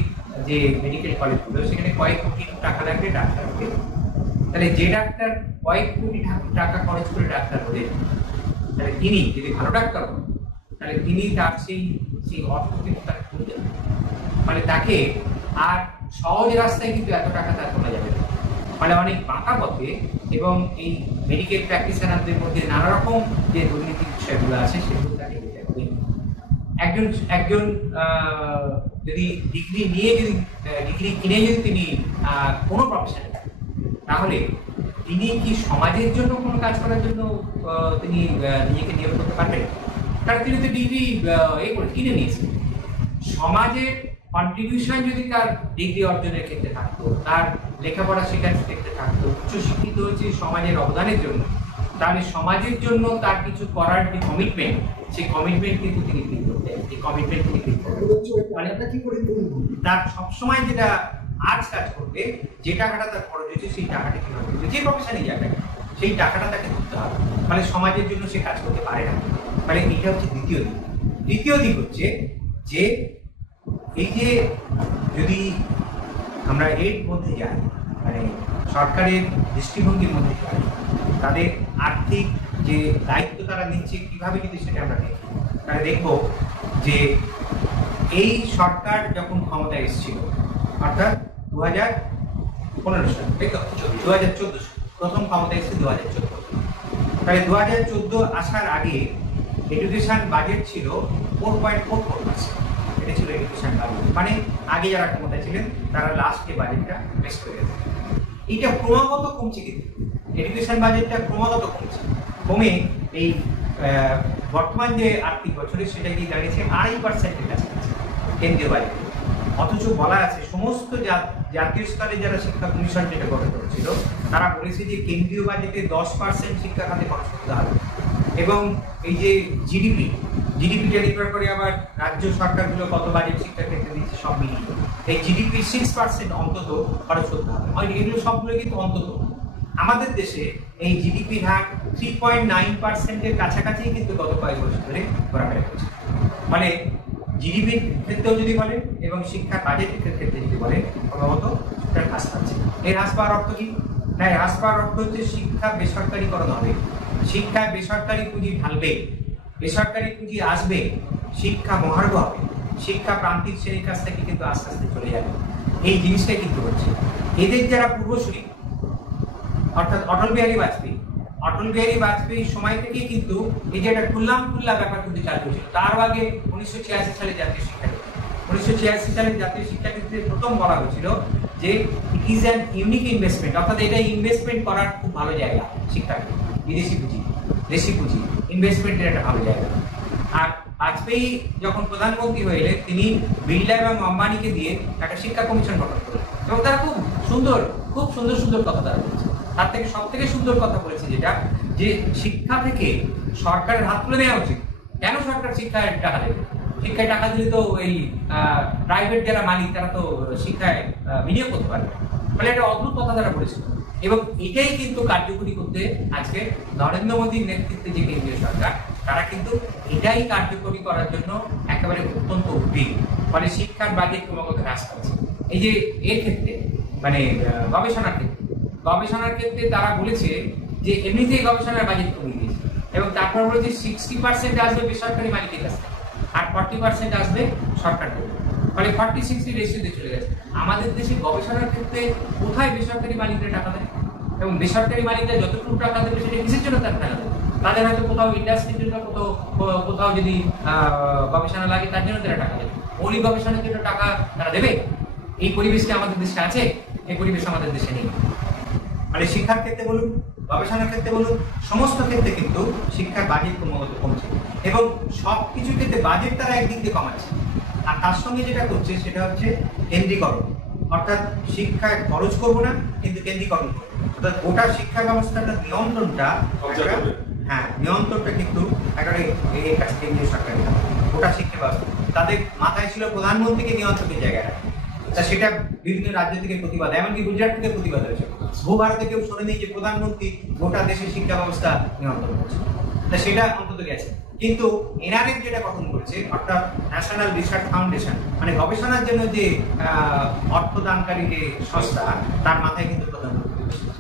যে মেডিকেল কলেজগুলো, সেখানে কয়েক কোটি টাকা লাগবে ডাক্তারকে, তাহলে যে ডাক্তার কয়েক কোটি টাকা খরচ করে ডাক্তার হলেন, তাহলে তিনি যদি ভালো ডাক্তার হন, তাহলে তিনি তার সেই অর্থ কিন্তু তাকে তুলতে হবে। মানে তাকে আর সহজ রাস্তায় কিন্তু এত টাকা তার তোলা যাবে না, মানে অনেক বাঁকা পথে। এবং এই মেডিকেল প্র্যাকটিশনারদের মধ্যে নানা রকম যে দুর্নীতির বিষয়গুলো আছে, সেগুলো তাকে দিতে হবে। একজন যদি ডিগ্রি নিয়ে, যদি ডিগ্রি কিনে যদি তিনি কোনো প্রফেশনে থাকেন, তাহলে তিনি কি সমাজের জন্য কোনো কাজ করার জন্য তিনি নিজেকে নিয়োগ করতে পারবেন? কারণ তিনি তো ডিগ্রি কিনে নিয়েছেন। সমাজের কন্ট্রিবিউশন যদি তার ডিগ্রি অর্জনের ক্ষেত্রে থাকতো, তার লেখাপড়া শেখার ক্ষেত্রে থাকতো, উচ্চশিক্ষিত হচ্ছে সমাজের অবদানের জন্য, তাহলে সমাজের জন্য তার কিছু করার যে কমিটমেন্ট, সেই কমিটমেন্ট কিন্তু তিনি ফিল করতেন। এই কমিটমেন্ট তিনি ফিল করতেন, মানে তার সবসময় যেটা আজ কাজ করবে, যে টাকাটা তার খরচ হয়েছে, সেই টাকাটা কিভাবে করবে, যে প্রফেশনে যাবে সেই টাকাটা তাকে ধরতে হবে। মানে সমাজের জন্য সে কাজ করতে পারে না। মানে এটা হচ্ছে দ্বিতীয় দিক। তৃতীয় দিক হচ্ছে যে এই যে যদি আমরা এর মধ্যে যাই, মানে সরকারের দৃষ্টিভঙ্গির মধ্যে যাই, তাদের আর্থিক যে দায়িত্ব তারা নিচ্ছে কিভাবে, যদি সেটা আমরা দেখি, তাহলে দেখবো যে এই সরকার যখন ক্ষমতায় এসেছিল, অর্থাৎ 2015 সাল, তাই তো 2014 সাল প্রথম ক্ষমতায় এসেছে 2014। তাহলে 2014 আসার আগে এডুকেশন বাজেট ছিল 4.44%। এটা ছিল এডুকেশন বাজেট, মানে আগে যারা ক্ষমতায় ছিলেন তারা লাস্টে বাজেটটা পেশ করে গেছে। এটা ক্রমাগত কমছে, কিন্তু এডুকেশন বাজেটটা ক্রমাগত কমে এই বর্তমান যে আর্থিক বছরে সেটা গিয়ে দাঁড়িয়েছে 2.5%-এর কাছাকাছি কেন্দ্রীয় বাজেট। অথচ বলা আছে সমস্ত জাতীয় স্তরে যারা শিক্ষা কমিশন যেটা গঠন করেছিল তারা বলেছে যে কেন্দ্রীয় বাজেটে 10% শিক্ষা খাতে খরচ করতে হবে, এবং এই যে জিডিপিটা নির্ভর করে আবার রাজ্য সরকারগুলো কত বাজেট শিক্ষা ক্ষেত্রে দিচ্ছে সব মিলিয়ে এই জিডিপি 6% অন্তত খরচ করতে হবে। এগুলো সবগুলো কিন্তু অন্তত আমাদের দেশে এই জিডিপির হার 3.9%-এর কাছাকাছি কিন্তু গত কয়েক বছর ধরে ঘোরাফেরা করছে। মানে জিডিপির ক্ষেত্রেও যদি বলেন এবং শিক্ষা বাজেটের ক্ষেত্রে যদি বলেন ক্রমাগত সেটা হ্রাস পাচ্ছে। এই হ্রাস পাওয়ার অর্থ কি? না, হ্রাস পাওয়ার অর্থ হচ্ছে শিক্ষা বেসরকারীকরণ হবে, শিক্ষায় বেসরকারি পুঁজি ঢালবে, বেসরকারি পুঁজি আসবে, শিক্ষা মহার্ঘ হবে, শিক্ষা প্রান্তিক শ্রেণীর কাছ থেকে কিন্তু আস্তে আস্তে চলে যাবে। এই জিনিসটাই কিন্তু হচ্ছে। এদের যারা পূর্বসূরি অর্থাৎ অটল বিহারী বাজপেয়ীর সময় থেকেই কিন্তু এই যে একটা খুল্লা ব্যাপার কিন্তু চালু হয়েছিল। তার আগে 1986 সালে জাতীয় শিক্ষানীতি, 1986 সালের জাতীয় শিক্ষানীতিতে প্রথম বলা হয়েছিল যে it is an unique investment, অর্থাৎ এটা ইনভেস্টমেন্ট করার খুব ভালো জায়গা, শিক্ষাকে বিদেশি পুঁজি দেশি পুঁজি ইনভেস্টমেন্টের একটা ভালো জায়গা। আর বাজপেয়ী যখন প্রধানমন্ত্রী হয়ে তিনি বিড়লা এবং আম্বানিকে দিয়ে একটা শিক্ষা কমিশন গঠন করলেন এবং তারা খুব সুন্দর কথা তারা বলেছে। তার থেকে সব থেকে সুন্দর কথা বলেছে যেটা, যে শিক্ষা থেকে সরকারের হাত তুলে নেওয়া উচিত। কেন সরকার শিক্ষায় টাকা দেবে? শিক্ষায় টাকা দিলে তো এই প্রাইভেট যারা মালিক তারা তো শিক্ষায় বিনিয়োগ করতে পারবে। মানে একটা অদ্ভুত কথা তারা বলেছিল এবং এটাই কিন্তু কার্যকরী করতে আজকে নরেন্দ্র মোদীর নেতৃত্বে যে কেন্দ্রীয় সরকার তারা কিন্তু এটাই কার্যকরী করার জন্য একেবারে অত্যন্ত উদ্বিগ্ন। ফলে শিক্ষার বাজেট ক্রমাগত হ্রাস পাচ্ছে। এই যে এর ক্ষেত্রে মানে গবেষণার ক্ষেত্রে তারা বলেছে যে এমনিতেই গবেষণার বাজেট কমিয়ে দিয়েছে এবং তারপর বলেছে 60% আসবে বেসরকারি মালিকের কাছ থেকে আর 40% আসবে সরকার থেকে। ফলে 40-60 রেশিওতে চলে গেছে। আমাদের দেশে গবেষণার ক্ষেত্রে কোথায় বেসরকারি মালিকরা টাকা দেয় এবং বেসরকারি মালিকরা যতটুকু টাকা দেবে সেটা কিসের জন্য তারা টাকা দেবে? তাদের হয়তো কোথাও ইন্ডাস্ট্রির জন্য, কোথাও যদি গবেষণা লাগে তার জন্য তারা টাকা দেবে। মৌলিক গবেষণার জন্য টাকা তারা দেবে? এই পরিবেশটা আমাদের দেশে আছে? এই পরিবেশ আমাদের দেশে নেই। মানে শিক্ষার ক্ষেত্রে বলুন, গবেষণার ক্ষেত্রে বলুন, সমস্ত ক্ষেত্রে কিন্তু শিক্ষার বাজেট ক্রমাগত কমছে এবং সবকিছু ক্ষেত্রে বাজেট তারা একদিক দিয়ে কমাচ্ছে। আর তার সঙ্গে যেটা করছে সেটা হচ্ছে কেন্দ্রীকরণ, অর্থাৎ শিক্ষায় খরচ করবো না কিন্তু কেন্দ্রীকরণ করবো। অর্থাৎ গোটা শিক্ষা ব্যবস্থাটা নিয়ন্ত্রণটা কিন্তু একেবারে এর কাছে কেন্দ্রীয় সরকারের হাতে। গোটা শিক্ষা ব্যবস্থা তাদের মাথায় ছিল প্রধানমন্ত্রীকে নিয়ন্ত্রণের জায়গায়, তা সেটা বিভিন্ন রাজ্য থেকে প্রতিবাদ, এমনকি গুজরাট থেকে প্রতিবাদ হয়েছে। ভূভারতে কেউ শোনেনি যে প্রধানমন্ত্রী গোটা দেশের শিক্ষা ব্যবস্থা নিয়ন্ত্রণ করছে, তা সেটা অন্তত গেছে। কিন্তু এনআরএফ যেটা গঠন করেছে, অর্থাৎ ন্যাশনাল রিসার্চ ফাউন্ডেশন, মানে গবেষণার জন্য যে অর্থদানকারী যে সংস্থা, তার মাথায় কিন্তু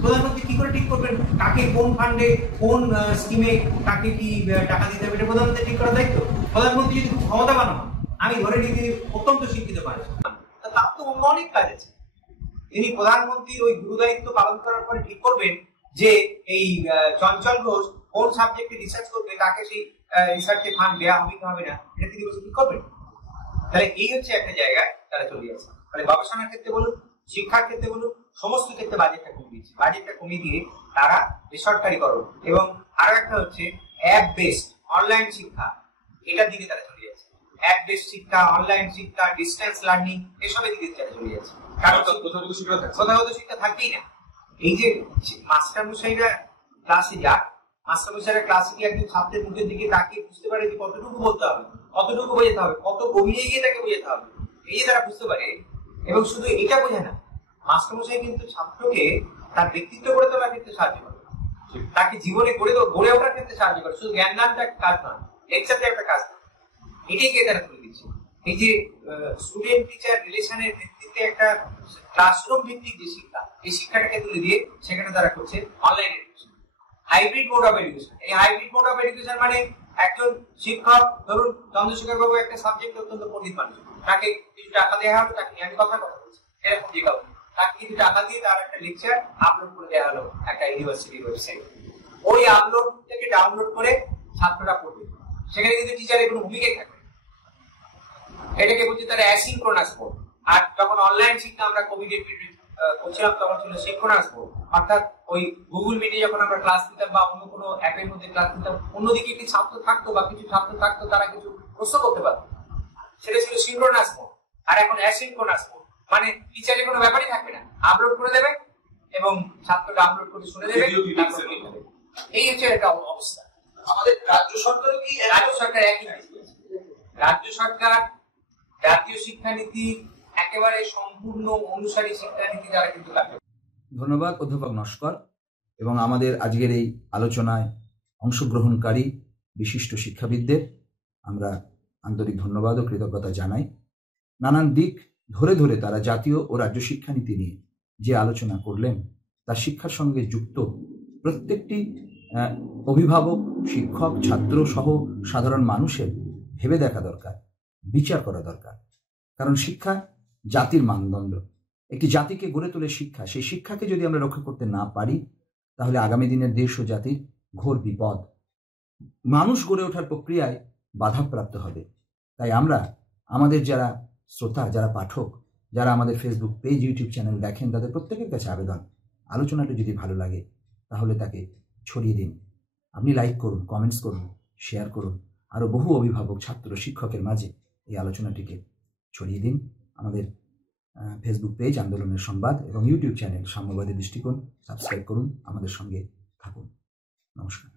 প্রধানমন্ত্রী কি করে ঠিক করবেন কাকে কোন ফান্ডে কোন স্কিমে কাকে কি টাকা দিতে হবে? এটা প্রধানমন্ত্রী ঠিক করার দায়িত্ব। প্রধানমন্ত্রী যদি ক্ষমতাবান হন, আমি ধরে নিই তিনি অত্যন্ত শিক্ষিত মানুষ, তার তো অন্য অনেক কাজ আছে। তিনি প্রধানমন্ত্রীর ওই গুরুদায়িত্ব পালন করার পরে ঠিক করবেন যে এই চঞ্চল ঘোষ কোন সাবজেক্টে রিসার্চ করবে, তাকে সেই রিসার্চে ফান্ড দেওয়া হবে কি হবে না, এটা তিনি বসে ঠিক করবেন। তাহলে এই হচ্ছে একটা জায়গায় তারা চলে যাচ্ছে। তাহলে গবেষণার ক্ষেত্রে বলুন, শিক্ষার ক্ষেত্রে বলুন, সমস্ত ক্ষেত্রে বাজেটটা কমিয়ে দিচ্ছে। বাজেটটা কমিয়ে দিয়ে তারা বেসরকারীকরণ এবং আরো একটা হচ্ছে অ্যাপ বেসড অনলাইন শিক্ষা, এটার দিকে তারা চলে যাচ্ছে। অ্যাপ বেসড শিক্ষা, অনলাইন শিক্ষা, ডিস্টেন্স লার্নিং, এসবের দিকে তারা চলে যাচ্ছে। কারণ কোথাও শিক্ষা থাকবেই না। এই যে মাস্টারমশাইরা ক্লাসে যায়, মাস্টারমশাইরা ক্লাসে গিয়ে একজন ছাত্রের মুখের দিকে তাকিয়ে বুঝতে পারে যে কতটুকু বলতে হবে, কতটুকু বোঝাতে হবে, কত গভীরে গিয়ে তাকে বোঝাতে হবে, এই যে তারা বুঝতে পারে। এবং শুধু এটা বোঝে না, মাস্টারমশাই কিন্তু ছাত্রকে তার ব্যক্তিত্ব গড়ে তোলার ক্ষেত্রে সাহায্য করে, তাকে জীবনে গড়ে ওঠার ক্ষেত্রে সাহায্য করে। শুধু জ্ঞান দানটা একটা কাজ নয়, লেকচারটা একটা কাজ নয়, এটাকে তারা তুলে দিচ্ছে। এই যে স্টুডেন্ট টিচার রিলেশনের ভিত্তিতে একটা ক্লাসরুম ভিত্তিক যে শিক্ষা, এই শিক্ষাটাকে তুলে দিয়ে সেখানে তারা করছে online education, hybrid mode of education. এই হাইব্রিড মোড অফ এডুকেশন মানে একজন শিক্ষক, ধরুন চন্দ্রশেখর বাবু একটা সাবজেক্টে অত্যন্ত পণ্ডিত মানুষ, তাকে কিছু টাকা দেওয়া হলো, তাকে আমি কথা বলছি এরকম যে কাউ, তাকে কিছু টাকা দিয়ে তার একটা লেকচার আপলোড করে দেওয়া হলো একটা ইউনিভার্সিটির ওয়েবসাইট। ওই আপলোড থেকে ডাউনলোড করে ছাত্ররা পড়বে, সেখানে কিন্তু টিচারের কোনো ভূমিকাই থাকবে। এটাকে বলছে তারা অ্যাসিনক্রোনাস মোড। আর যখন অনলাইন শিক্ষা আমরা কোভিড করছিলাম তখন ছিল সিনক্রোনাস মোড, অর্থাৎ ওই গুগল মিটে যখন আমরা ক্লাস নিতাম বা অন্য কোনো অ্যাপের মধ্যে ক্লাস নিতাম, অন্যদিকে একটি ছাত্র থাকতো বা কিছু ছাত্র থাকতো, তারা কিছু প্রশ্ন করতে পারতো, সেটা ছিল সিনক্রোনাস মোড। আর এখন অ্যাসিনক্রোনাস মোড, মানে টিচারের কোনো ব্যাপারই থাকবে না, আপলোড করে দেবে এবং ছাত্ররা আপলোড করে শুনে দেবে, এই হচ্ছে একটা অবস্থা। আমাদের রাজ্য সরকারও কি রাজ্য সরকার একই, রাজ্য সরকার জাতীয় শিক্ষানীতি একেবারে সম্পূর্ণ অনুসারী শিক্ষানীতি দ্বারা কিন্তু কাজ। ধন্যবাদ অধ্যাপক নস্কর এবং আমাদের আজকের এই আলোচনায় অংশগ্রহণকারী বিশিষ্ট শিক্ষাবিদদের আমরা আন্তরিক ধন্যবাদ ও কৃতজ্ঞতা জানাই। নানান দিক ধরে ধরে তারা জাতীয় ও রাজ্য শিক্ষানীতি নিয়ে যে আলোচনা করলেন তার শিক্ষার সঙ্গে যুক্ত প্রত্যেকটি অভিভাবক, শিক্ষক, ছাত্র সহ সাধারণ মানুষের ভেবে দেখা দরকার, বিচার করা দরকার। কারণ শিক্ষা জাতির মানদণ্ড, একটি জাতিকে গড়ে তোলে শিক্ষা। সেই শিক্ষাকে যদি আমরা রক্ষা করতে না পারি তাহলে আগামী দিনের দেশ ও জাতির ঘোর বিপদ, মানুষ গড়ে ওঠার প্রক্রিয়ায় বাধাপ্রাপ্ত হবে। তাই আমরা আমাদের যারা শ্রোতা, যারা পাঠক, যারা আমাদের ফেসবুক পেজ, ইউটিউব চ্যানেল দেখেন, তাদের প্রত্যেকের কাছে আবেদন, আলোচনাটা যদি ভালো লাগে তাহলে তাকে ছড়িয়ে দিন। আপনি লাইক করুন, কমেন্টস করুন, শেয়ার করুন, আরও বহু অভিভাবক, ছাত্র, শিক্ষকের মাঝে এই আলোচনাটিকে ছড়িয়ে দিন। আমাদের ফেসবুক পেজ আন্দোলনের সংবাদ এবং ইউটিউব চ্যানেল সাম্যবাদী দৃষ্টিকোণ সাবস্ক্রাইব করুন, আমাদের সঙ্গে থাকুন। নমস্কার।